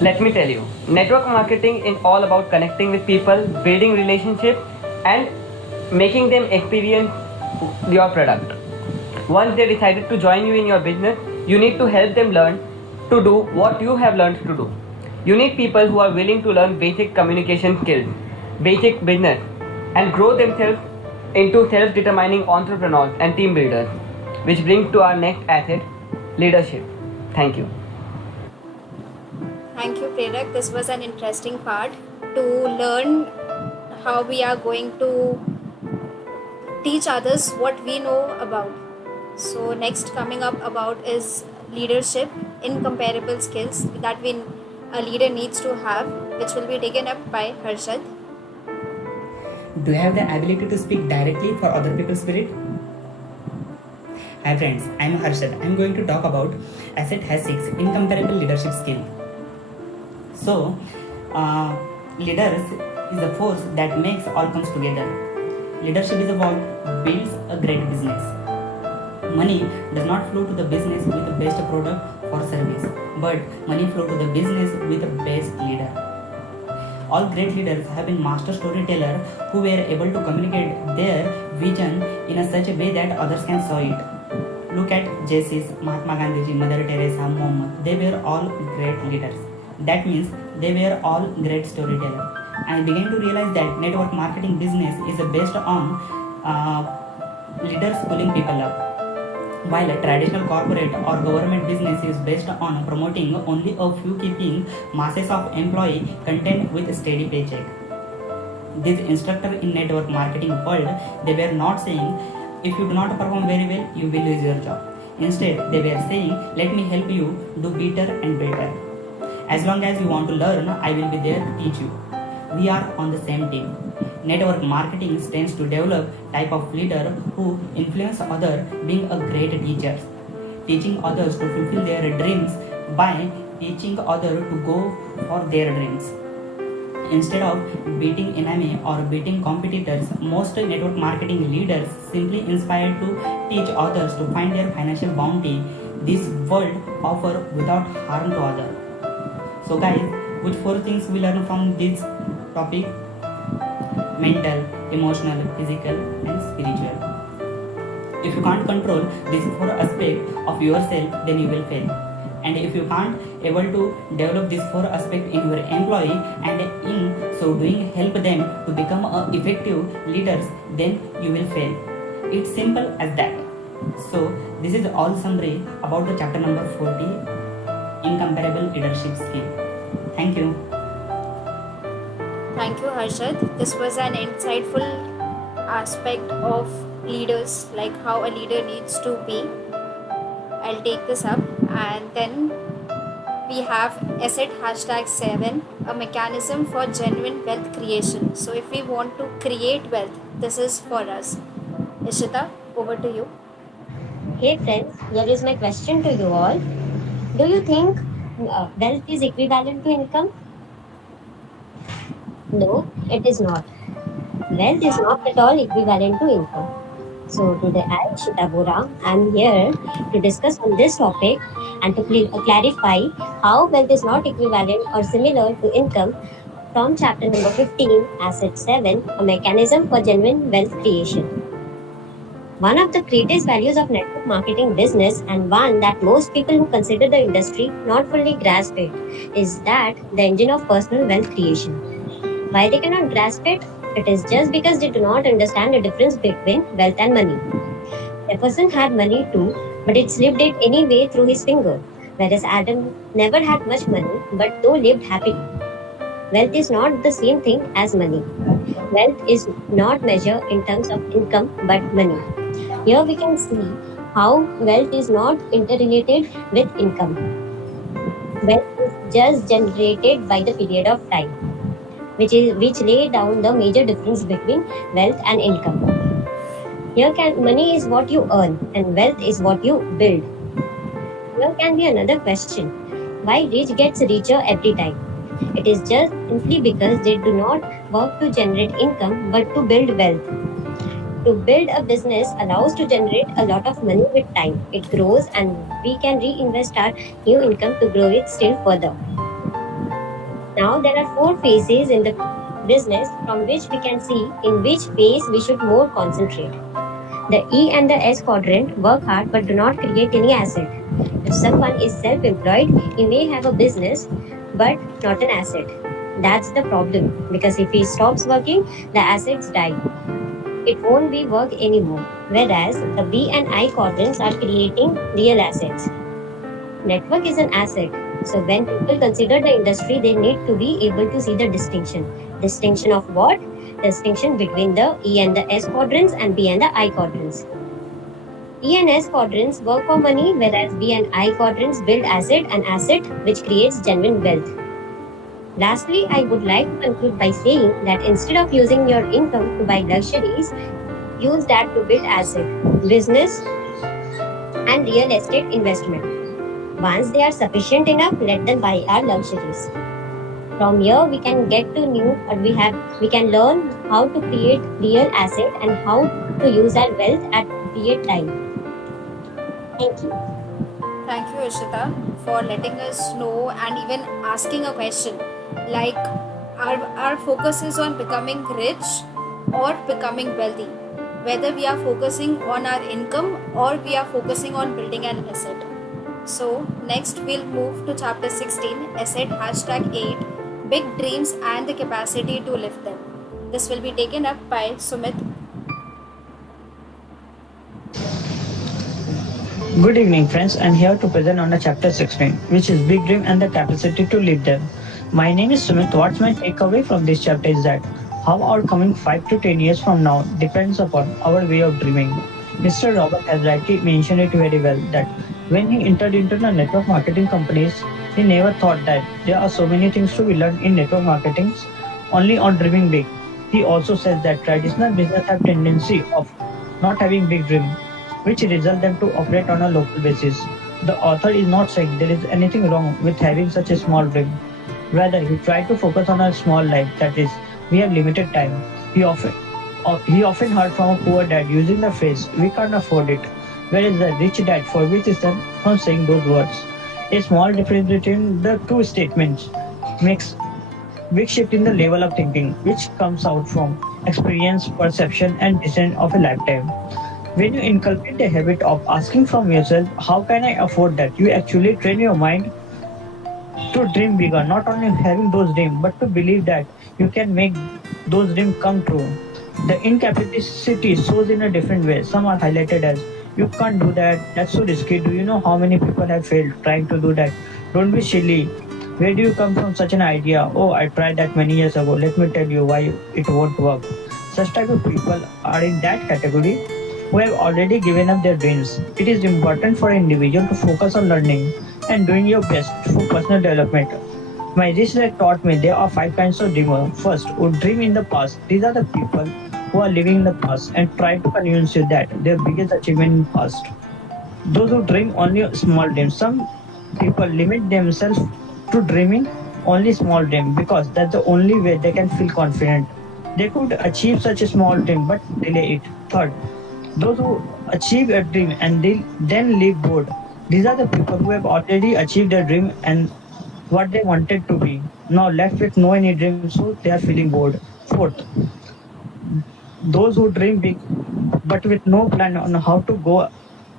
Let me tell you, network marketing is all about connecting with people, building relationships and making them experience your product. Once they decided to join you in your business, you need to help them learn to do what you have learned to do. You need people who are willing to learn basic communication skills, basic business, and grow themselves into self-determining entrepreneurs and team builders. Which brings to our next asset, leadership. Thank you. Thank you, Prerak. This was an interesting part to learn how we are going to teach others what we know about. So next coming up about is leadership, incomparable skills that a leader needs to have, which will be taken up by Harshad. Do you have the ability to speak directly for other people's spirit? Hi friends, I am Harshad. I am going to talk about Asset has 6 incomparable leadership skills. So, leaders is the force that makes all comes together. Leadership is about builds a great business. Money does not flow to the business with the best product or service, but money flow to the business with the best leader. All great leaders have been master storytellers who were able to communicate their vision in such a way that others can saw it. Look at Jesus, Mahatma Gandhi, Mother Teresa, Muhammad. They were all great leaders. That means they were all great storytellers. And I began to realize that network marketing business is based on leaders pulling people up. While a traditional corporate or government business is based on promoting only a few, keeping masses of employee content with a steady paycheck. These instructors in network marketing world, they were not saying, if you do not perform very well, you will lose your job. Instead, they were saying, let me help you do better and better. As long as you want to learn, I will be there to teach you. We are on the same team. Network marketing tends to develop type of leader who influence others, being a great teacher, teaching others to fulfill their dreams by teaching others to go for their dreams. Instead of beating enemy or beating competitors, most network marketing leaders simply inspire to teach others to find their financial bounty this world offer without harm to others. So guys, which 4 things we learn from this topic? Mental, emotional, physical and spiritual. If you can't control these 4 aspects of yourself, then you will fail. And if you can't able to develop these 4 aspects in your employee and in so doing help them to become effective leaders, then you will fail. It's simple as that. So this is all summary about the chapter number 40, incomparable leadership skill. Thank you. Thank you, Harshad. This was an insightful aspect of leaders, like how a leader needs to be. I'll take this up. And then we have asset #7, a mechanism for genuine wealth creation. So if we want to create wealth, this is for us. Ishita, over to you. Hey friends, here is my question to you all. Do you think wealth is equivalent to income? No, it is not. Wealth is not at all equivalent to income. So today I, Ishita Bora, I am here to discuss on this topic and to clarify how wealth is not equivalent or similar to income from chapter number 15, Asset 7, a mechanism for genuine wealth creation. One of the greatest values of network marketing business, and one that most people who consider the industry not fully grasp it, is that the engine of personal wealth creation. Why they cannot grasp it? It is just because they do not understand the difference between wealth and money. Jefferson had money too, but it slipped it anyway through his finger, whereas Adam never had much money, but though lived happily. Wealth is not the same thing as money. Wealth is not measured in terms of income but money. Here we can see how wealth is not interrelated with income. Wealth is just generated by the period of time, which lay down the major difference between wealth and income. Here money is what you earn and wealth is what you build. Here can be another question. Why rich gets richer every time? It is just simply because they do not work to generate income but to build wealth. To build a business allows to generate a lot of money with time. It grows and we can reinvest our new income to grow it still further. Now there are 4 phases in the business from which we can see in which phase we should more concentrate. The E and the S quadrant work hard but do not create any asset. If someone is self-employed, he may have a business but not an asset. That's the problem, because if he stops working, the assets die. It won't be work anymore. Whereas the B and I quadrants are creating real assets. Network is an asset. So when people consider the industry, they need to be able to see the distinction. Distinction of what? Distinction between the E and the S quadrants and B and the I quadrants. E and S quadrants work for money, whereas B and I quadrants build an asset which creates genuine wealth. Lastly, I would like to conclude by saying that instead of using your income to buy luxuries, use that to build asset, business and real estate investment. Once they are sufficient enough, let them buy our luxuries. From here, we can get to we can learn how to create real asset and how to use our wealth at appropriate time. Thank you. Thank you, Ishita, for letting us know and even asking a question like our focus is on becoming rich or becoming wealthy, whether we are focusing on our income or we are focusing on building an asset. So next we'll move to chapter 16, asset #8, big dreams and the capacity to lift them. This will be taken up by Sumit. Good evening friends, I am here to present on the chapter 16, which is big dream and the capacity to lead them. My name is Sumit. What's my takeaway from this chapter is that how our coming 5 to 10 years from now depends upon our way of dreaming. Mr. Robert has rightly mentioned it very well that when he entered into the network marketing companies, he never thought that there are so many things to be learned in network marketing only on dreaming big. He also says that traditional business have tendency of not having big dream, which result them to operate on a local basis. The author is not saying there is anything wrong with having such a small dream. Rather, he tried to focus on a small life, that is, we have limited time. He often heard from a poor dad using the phrase, we can't afford it, whereas the rich dad forbids his son from saying those words. A small difference between the two statements makes big shift in the level of thinking, which comes out from experience, perception, and decision of a lifetime. When you inculcate the habit of asking from yourself, how can I afford that? You actually train your mind to dream bigger, not only having those dreams, but to believe that you can make those dreams come true. The incapacity shows in a different way. Some are highlighted as, you can't do that, that's so risky. Do you know how many people have failed trying to do that? Don't be silly. Where do you come from such an idea? Oh, I tried that many years ago. Let me tell you why it won't work. Such type of people are in that category who have already given up their dreams. It is important for an individual to focus on learning and doing your best for personal development. My research taught me there are 5 kinds of dreamers. First, who dream in the past. These are the people who are living in the past and try to convince you that their biggest achievement in past. Those who dream only small dreams. Some people limit themselves to dreaming only small dreams because that's the only way they can feel confident. They could achieve such a small dream but delay it. Third, those who achieve a dream and then leave bored. These are the people who have already achieved their dream and what they wanted to be. Now left with no any dream, so they are feeling bored. Fourth, those who dream big but with no plan on how to go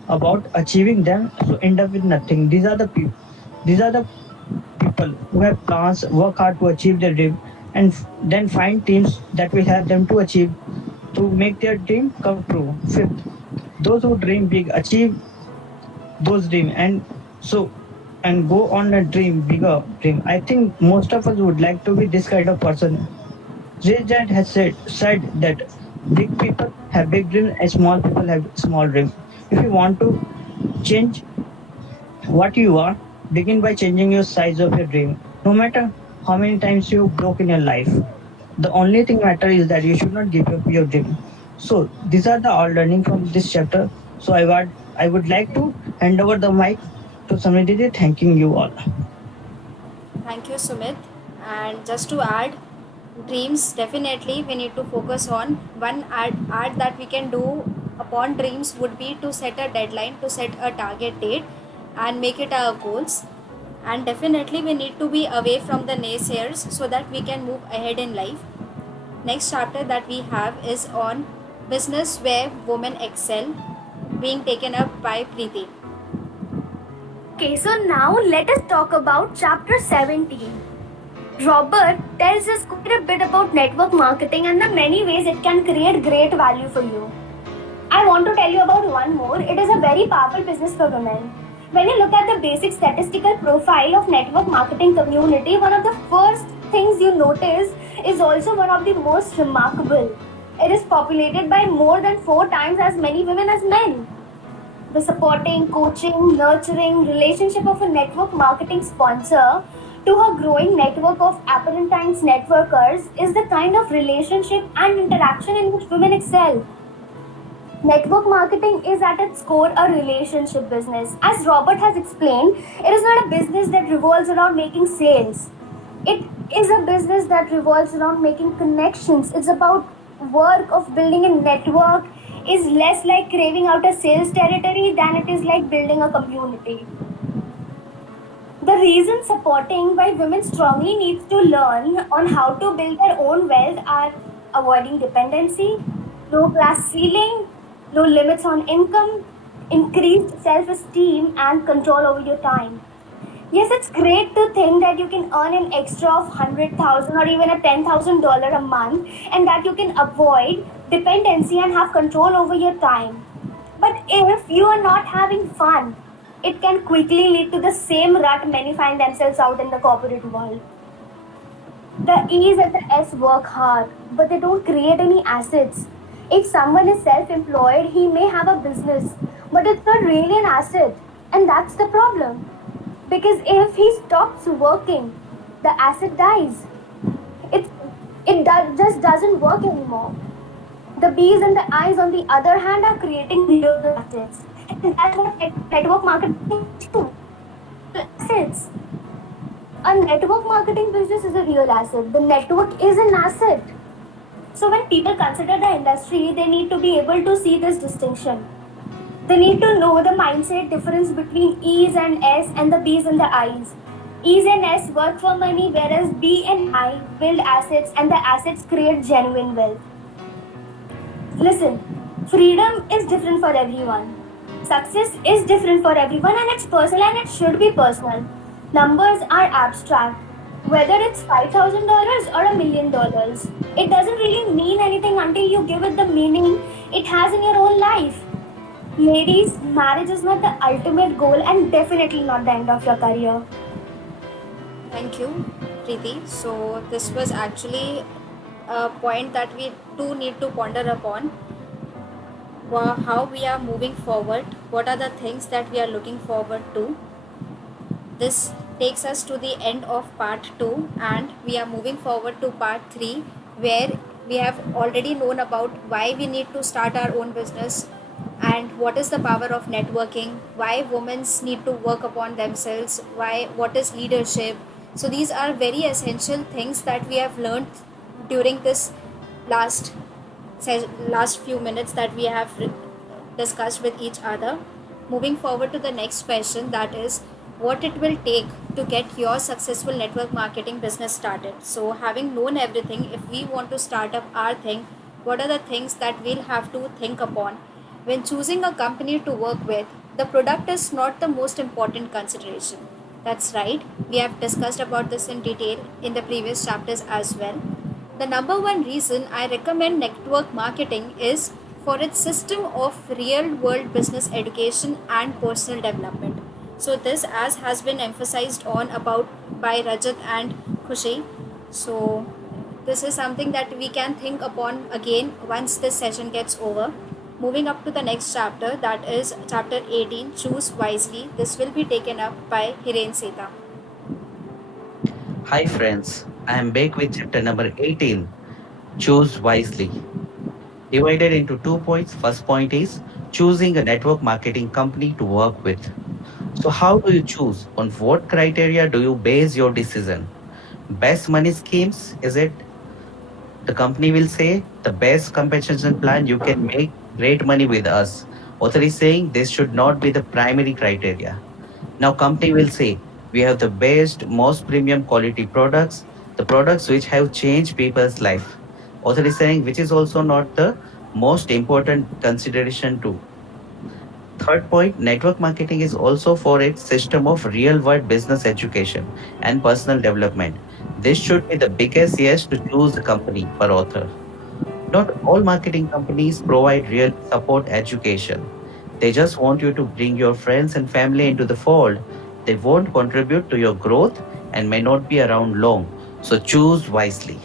about achieving them, so end up with nothing. These are the people. These are the people who have plans, work hard to achieve their dream, and then find teams that will help them to achieve to make their dream come true. Fifth, those who dream big achieve those dreams and go on a bigger dream. I think most of us would like to be this kind of person. Jay Jad has said that big people have big dreams and small people have small dreams. If you want to change what you are, begin by changing your size of your dream. No matter how many times you broke in your life, the only thing matter is that you should not give up your dream. So these are the all learning from this chapter. So I would like to hand over the mic to Samridhi, thanking you all. Thank you, Sumit. And just to add, dreams definitely we need to focus on. One add that we can do upon dreams would be to set a deadline, to set a target date and make it our goals. And definitely we need to be away from the naysayers so that we can move ahead in life. Next chapter that we have is on business where women excel, being taken up by Preeti. Okay, so now let us talk about chapter 17. Robert tells us quite a bit about network marketing and the many ways it can create great value for you. I want to tell you about one more. It is a very powerful business for women. When you look at the basic statistical profile of network marketing community, one of the first things you notice is also one of the most remarkable. It is populated by more than 4 times as many women as men. The supporting, coaching, nurturing relationship of a network marketing sponsor to her growing network of Apparentines networkers is the kind of relationship and interaction in which women excel. Network marketing is at its core a relationship business. As Robert has explained, it is not a business that revolves around making sales. It is a business that revolves around making connections. It's about work of building a network is less like craving out a sales territory than it is like building a community. The reason supporting why women strongly needs to learn on how to build their own wealth are avoiding dependency, no glass ceiling, no limits on income, increased self-esteem and control over your time. Yes, it's great to think that you can earn an extra of $100,000 or even a $10,000 a month and that you can avoid dependency and have control over your time. But if you are not having fun, it can quickly lead to the same rut many find themselves out in the corporate world. The E's and the S work hard, but they don't create any assets. If someone is self-employed, he may have a business, but it's not really an asset. And that's the problem. Because if he stops working, the asset dies. Just doesn't work anymore. The B's and the I's, on the other hand, are creating real assets. And that's what network marketing is. Assets. A network marketing business is a real asset. The network is an asset. So when people consider the industry, they need to be able to see this distinction. They need to know the mindset difference between E's and S and the B's and the I's. E's and S work for money, whereas B and I build assets and the assets create genuine wealth. Listen, freedom is different for everyone. Success is different for everyone and it's personal and it should be personal. Numbers are abstract. Whether it's $5,000 or $1 million, it doesn't really mean anything until you give it the meaning it has in your own life. Ladies, marriage is not the ultimate goal and definitely not the end of your career. Thank you, Preeti. So this was actually a point that we do need to ponder upon. How we are moving forward, what are the things that we are looking forward to. This takes us to the end of part 2, and we are moving forward to part 3, where we have already known about why we need to start our own business and what is the power of networking, why women need to work upon themselves, what is leadership. So these are very essential things that we have learned during this last few minutes that we have discussed with each other. Moving forward to the next question, that is what it will take to get your successful network marketing business started. So having known everything, if we want to start up our thing, what are the things that we'll have to think upon? When choosing a company to work with, the product is not the most important consideration. That's right, we have discussed about this in detail in the previous chapters as well. The number one reason I recommend network marketing is for its system of real world business education and personal development. So this, as has been emphasized on about by Rajat and Khushi. So this is something that we can think upon again once this session gets over. Moving up to the next chapter, that is chapter 18, Choose Wisely. This will be taken up by Hiren Seta. Hi friends, I am back with chapter number 18, Choose Wisely. Divided into 2 points. First point is choosing a network marketing company to work with. So how do you choose? On what criteria do you base your decision? Best money schemes, is it? The company will say the best compensation plan, you can make great money with us. Author is saying this should not be the primary criteria. Now company will say we have the best, most premium quality products, the products which have changed people's life. Author is saying which is also not the most important consideration too. Third point, network marketing is also for its system of real world business education and personal development. This should be the biggest yes to choose the company per author. Not all marketing companies provide real support education. They just want you to bring your friends and family into the fold. They won't contribute to your growth and may not be around long. So choose wisely.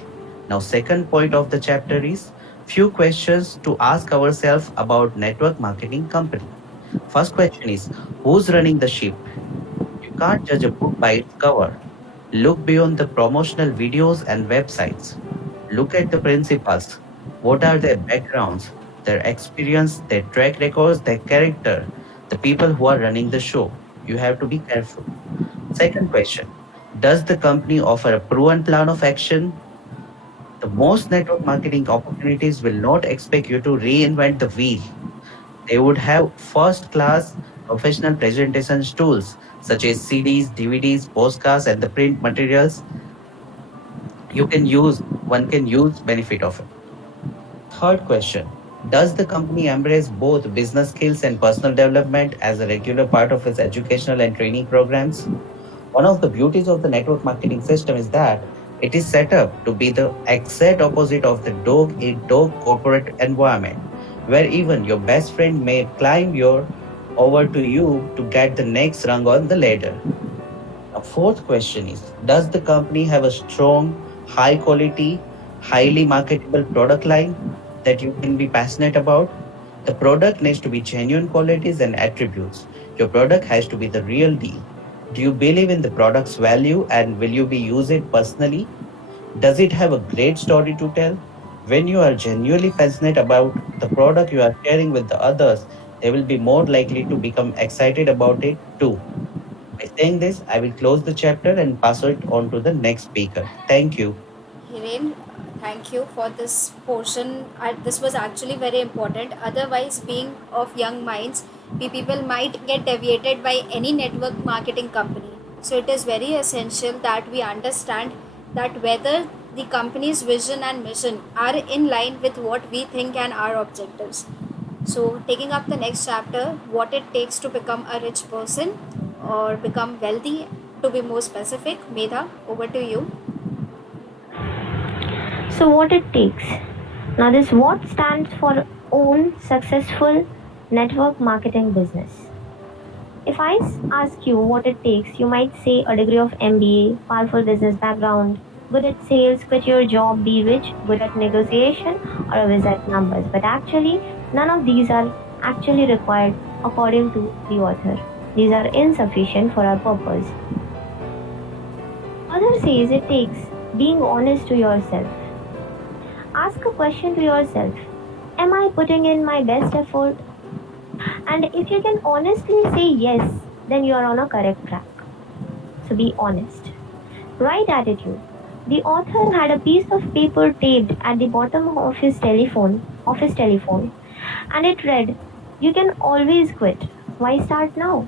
Now, second point of the chapter is few questions to ask ourselves about network marketing company. First question is, who's running the ship? You can't judge a book by its cover. Look beyond the promotional videos and websites. Look at the principals. What are their backgrounds, their experience, their track records, their character, the people who are running the show? You have to be careful. Second question, does the company offer a proven plan of action? The most network marketing opportunities will not expect you to reinvent the wheel. They would have first class professional presentations tools such as CDs, DVDs, postcards, and the print materials one can use benefit of it. Third question, does the company embrace both business skills and personal development as a regular part of its educational and training programs? One of the beauties of the network marketing system is that it is set up to be the exact opposite of the dog eat dog corporate environment, where even your best friend may climb over to you to get the next rung on the ladder. A fourth question is, does the company have a strong, high quality, highly marketable product line that you can be passionate about? The product needs to be genuine qualities and attributes. Your product has to be the real deal. Do you believe in the product's value and will you be use it personally? Does it have a great story to tell? When you are genuinely passionate about the product you are sharing with the others, they will be more likely to become excited about it too. By saying this, I will close the chapter and pass it on to the next speaker. Thank you. Hiren, thank you for this portion. This was actually very important. Otherwise, being of young minds, we people might get deviated by any network marketing company. So it is very essential that we understand that whether the company's vision and mission are in line with what we think and our objectives. So taking up the next chapter, what it takes to become a rich person or become wealthy, to be more specific. Medha, over to you. So what it takes. Now this what stands for own successful network marketing business. If I ask you what it takes, you might say a degree of MBA, powerful business background, good at sales, quit your job, be rich, good at negotiation, or always at numbers. But actually, none of these are actually required according to the author. These are insufficient for our purpose. Author says it takes being honest to yourself. Ask a question to yourself. Am I putting in my best effort? And if you can honestly say yes, then you are on a correct track. So be honest. Right attitude. The author had a piece of paper taped at the bottom of his telephone, and it read, "You can always quit. Why start now?"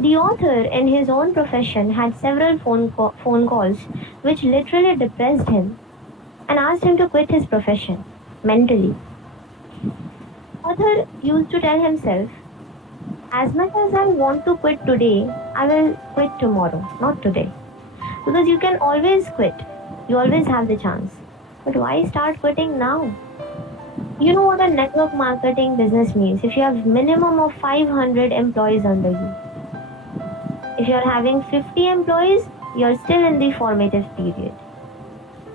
The author, in his own profession, had several phone calls which literally depressed him and asked him to quit his profession mentally. Author used to tell himself, as much as I want to quit today, I will quit tomorrow, not today. Because you can always quit. You always have the chance. But why start quitting now? You know what a network marketing business means if you have minimum of 500 employees under you. If you are having 50 employees, you are still in the formative period.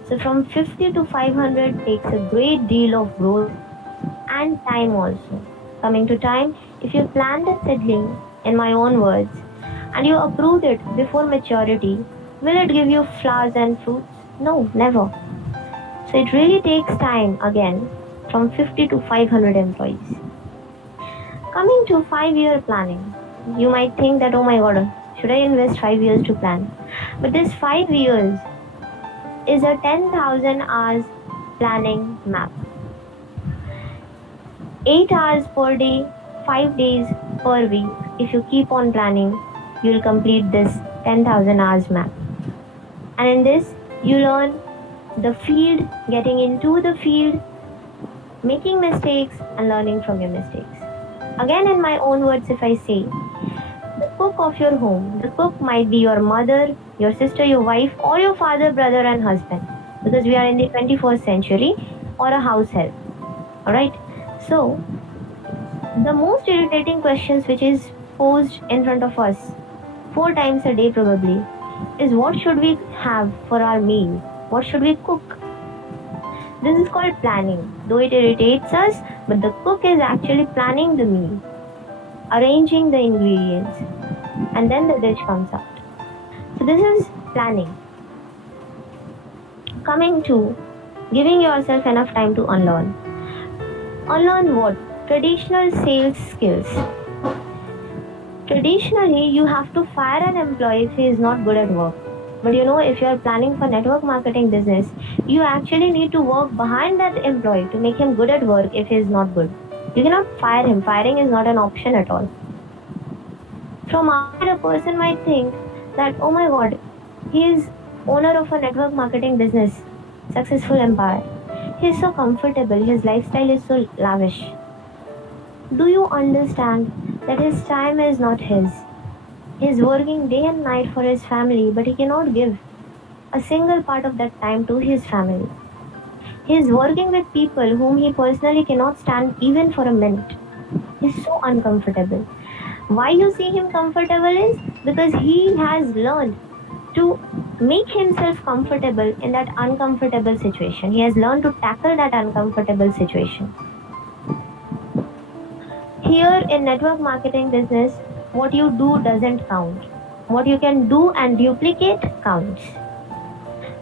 So from 50 to 500 takes a great deal of growth and time also. Coming to time, if you planned a seedling, in my own words, and you approved it before maturity, will it give you flowers and fruits? No, never. So it really takes time again from 50 to 500 employees. Coming to 5-year planning, you might think that, oh my god, should I invest 5 years to plan? But this 5 years is a 10,000 hours planning map. 8 hours per day, 5 days per week. If you keep on planning, you will complete this 10,000 hours map. And in this, you learn the field, getting into the field, making mistakes and learning from your mistakes. Again, in my own words, if I say, the cook of your home, the cook might be your mother, your sister, your wife, or your father, brother and husband, because we are in the 21st century, or a house help. Alright? So, the most irritating questions which is posed in front of us 4 times a day probably is, what should we have for our meal? What should we cook? This is called planning. Though it irritates us, but the cook is actually planning the meal, arranging the ingredients, and then the dish comes out. So this is planning. Coming to giving yourself enough time to unlearn. Unlearn what? Traditional sales skills. Traditionally, you have to fire an employee if he is not good at work. But you know, if you are planning for network marketing business, you actually need to work behind that employee to make him good at work if he is not good. You cannot fire him. Firing is not an option at all. From outside, a person might think that, oh my god, he is owner of a network marketing business, successful empire. He is so comfortable, his lifestyle is so lavish. Do you understand that his time is not his? He is working day and night for his family, but he cannot give a single part of that time to his family. He is working with people whom he personally cannot stand even for a minute. He is so uncomfortable. Why you see him comfortable is because he has learned to make himself comfortable in that uncomfortable situation. He has learned to tackle that uncomfortable situation. Here in network marketing business, what you do doesn't count. What you can do and duplicate counts.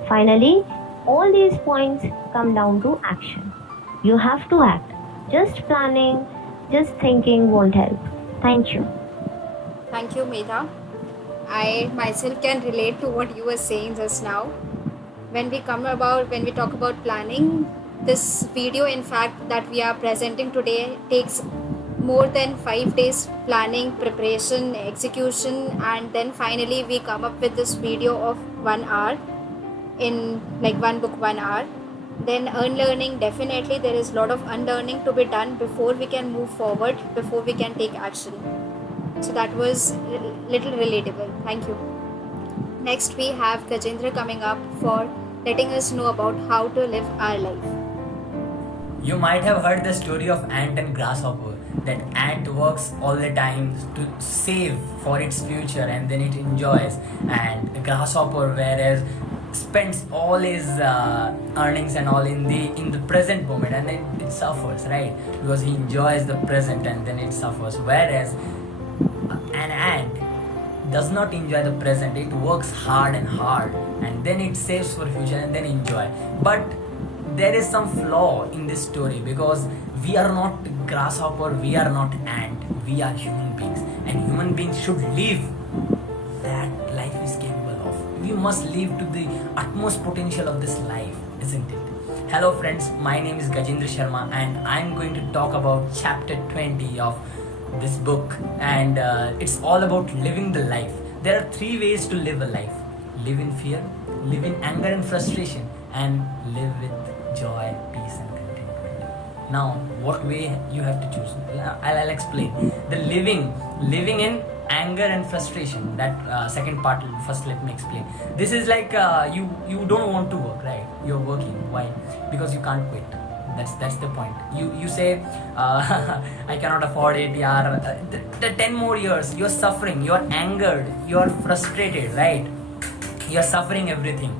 Finally, all these points come down to action. You have to act. Just planning, just thinking won't help. Thank you. Thank you, Medha. I myself can relate to what you were saying just now. When we talk about planning, this video in fact that we are presenting today takes more than 5 days planning, preparation, execution, and then finally we come up with this video of 1 hour in like one book 1 hour. Then unlearning, definitely there is a lot of unlearning to be done before we can move forward, before we can take action. So that was little relatable. Thank you. Next we have Gajendra coming up for letting us know about how to live our life. You might have heard the story of ant and grasshopper. That ant works all the time to save for its future and then it enjoys. And the grasshopper, whereas spends all his earnings and all in the present moment, and then it suffers, right? Because he enjoys the present and then it suffers. Whereas an ant does not enjoy the present, it works hard and then it saves for future and then enjoy. But there is some flaw in this story, because we are not grasshopper, we are not ant, we are human beings, and human beings should live that life is capable of. We must live to the utmost potential of this life, isn't it? Hello friends, my name is Gajendra Sharma and I'm going to talk about chapter 20 of this book, and it's all about living the life. There are 3 ways to live a life: live in fear, live in anger and frustration, and live with joy, peace and contentment. Now what way you have to choose? I'll explain. The living in anger and frustration, that second part, first let me explain. This is like you don't want to work, right? You're working. Why? Because you can't quit. That's the point. You say I cannot afford it, yaar. The 10 more years you're suffering, you're angered, you're frustrated, right? You're suffering everything,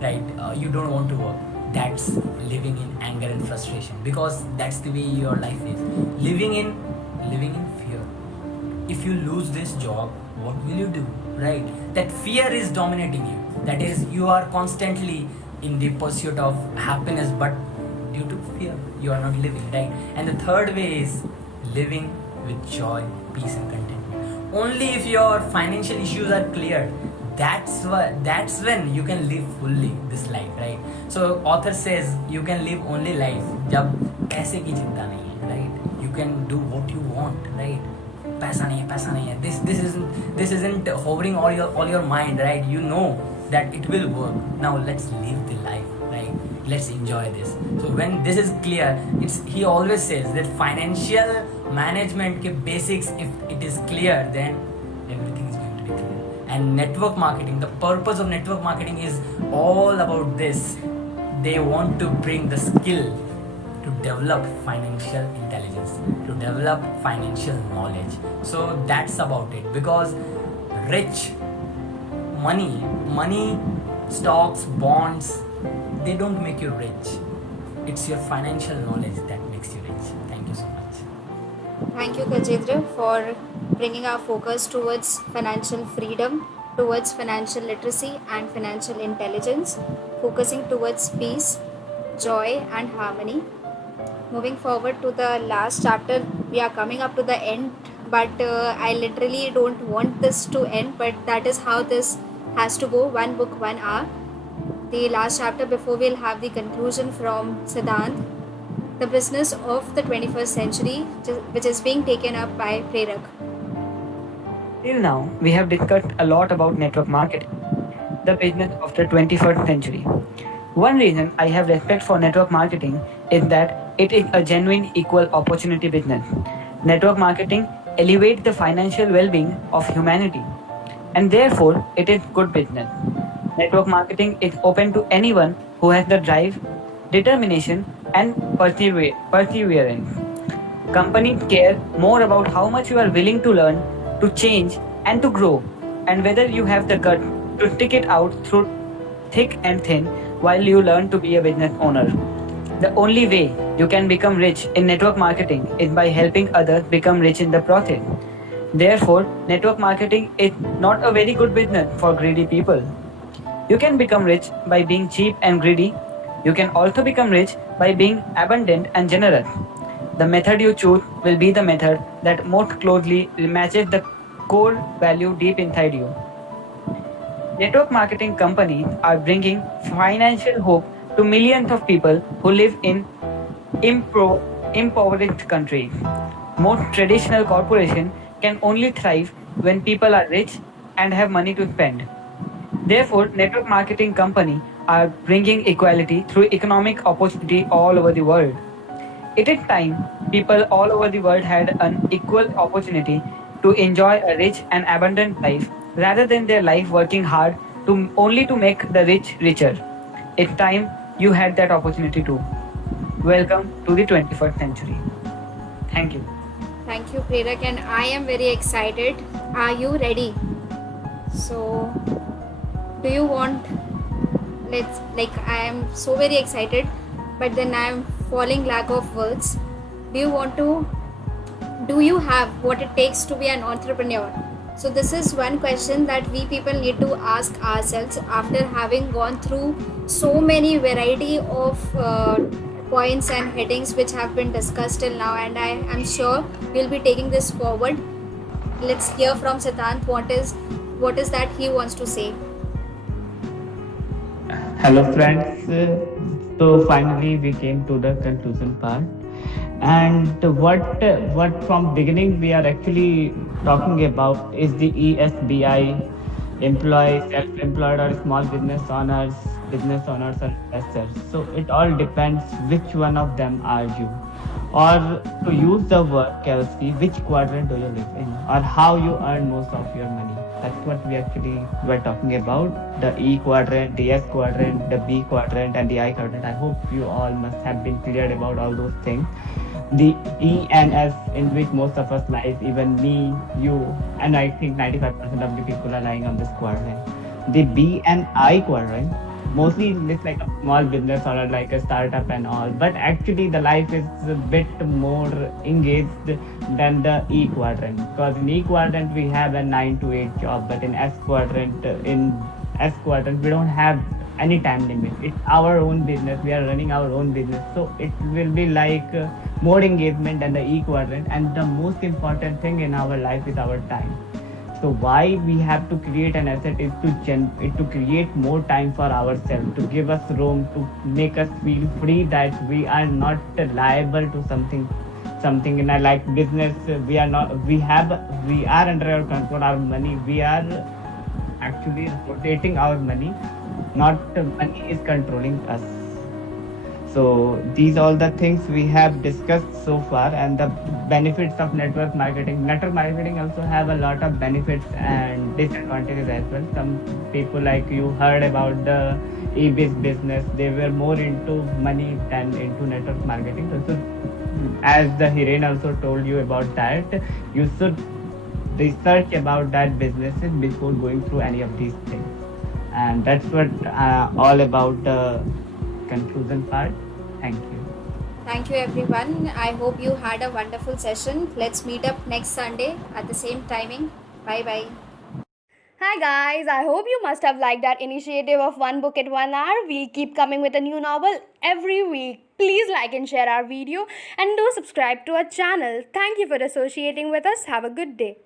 right? You don't want to work. That's living in anger and frustration, because that's the way your life is. Living in fear. If you lose this job, what will you do, right? That fear is dominating you. That is, you are constantly in the pursuit of happiness, but due to fear you are not living, right? And the third way is living with joy, peace and contentment. Only if your financial issues are cleared, that's when you can live fully this life, right? So author says you can live only life jab paise ki chinta nahi hai, right? You can do what you want, right? Paisa nahi hai. This isn't hovering all your mind, right? You know that it will work. Now let's live the life, right? Let's enjoy this. So when this is clear, he always says that financial management ke basics, if it is clear, then everything is going to be clear. And network marketing, the purpose of network marketing is all about this. They want to bring the skill to develop financial intelligence, to develop financial knowledge. So that's about it. Because money, stocks, bonds, they don't make you rich. It's your financial knowledge that makes you rich. Thank you so much. Thank you, Gajendra, for bringing our focus towards financial freedom, towards financial literacy and financial intelligence, focusing towards peace, joy and harmony. Moving forward to the last chapter, we are coming up to the end, but I literally don't want this to end, but that is how this has to go, one book, 1 hour. The last chapter before we'll have the conclusion from Siddhant, the business of the 21st century, which is being taken up by Prerak. Till now, we have discussed a lot about network marketing, the business of the 21st century. One reason I have respect for network marketing is that it is a genuine equal opportunity business. Network marketing elevates the financial well-being of humanity, and therefore it is good business. Network marketing is open to anyone who has the drive, determination, and perseverance. Companies care more about how much you are willing to learn, to change, and to grow, and whether you have the gut to stick it out through thick and thin while you learn to be a business owner. The only way you can become rich in network marketing is by helping others become rich in the process. Therefore, network marketing is not a very good business for greedy people. You can become rich by being cheap and greedy. You can also become rich by being abundant and generous. The method you choose will be the method that most closely matches the core value deep inside you. Network marketing companies are bringing financial hope to millions of people who live in impoverished countries. Most traditional corporations can only thrive when people are rich and have money to spend. Therefore, network marketing companies are bringing equality through economic opportunity all over the world. It is time people all over the world had an equal opportunity to enjoy a rich and abundant life rather than their life working hard only to make the rich richer. It's time you had that opportunity too. Welcome to the 21st century. Thank you. Thank you, Prerak, and I am very excited. Are you ready? So, do you want I am so very excited, but then I am falling lack of words. Do you have what it takes to be an entrepreneur? So this is one question that we people need to ask ourselves after having gone through so many variety of points and headings which have been discussed till now, and I am sure we'll be taking this forward. Let's hear from Siddhant what is that he wants to say. Hello, friends. So finally, we came to the conclusion part. And what from beginning we are actually talking about is the ESBI, employee, self-employed or small business owners, or investors. So it all depends which one of them are you. Or to use the word Kelsey, which quadrant do you live in, or how you earn most of your money. That's what we actually were talking about. The E quadrant, the S quadrant, the B quadrant, and the I quadrant. I hope you all must have been clear about all those things. The E and S, in which most of us lies, even me, you, and I think 95% of the people are lying on this quadrant. The B and I quadrant mostly looks like a small business or like a startup and all, but actually the life is a bit more engaged than the E quadrant, because in E quadrant we have a 9 to 8 job, but in S quadrant we don't have any time limit. It's our own business, we are running our own business, so it will be like more engagement than the E quadrant. And the most important thing in our life is our time. So why we have to create an asset is to create more time for ourselves, to give us room, to make us feel free that we are not liable to something in our like business. We are under our control. Our money, we are actually rotating our money, not money is controlling us. So these all the things we have discussed so far, and the benefits of network marketing. Network marketing also have a lot of benefits and disadvantages as well. Some people like you heard about the e-biz business, they were more into money than into network marketing. So as the Hiren also told you about that, you should research about that businesses before going through any of these things. And that's what all about the conclusion part. Thank you. Thank you everyone. I hope you had a wonderful session. Let's meet up next Sunday at the same timing. Bye bye. Hi guys, I hope you must have liked our initiative of one book at 1 hour. We'll keep coming with a new novel every week. Please like and share our video and do subscribe to our channel. Thank you for associating with us. Have a good day.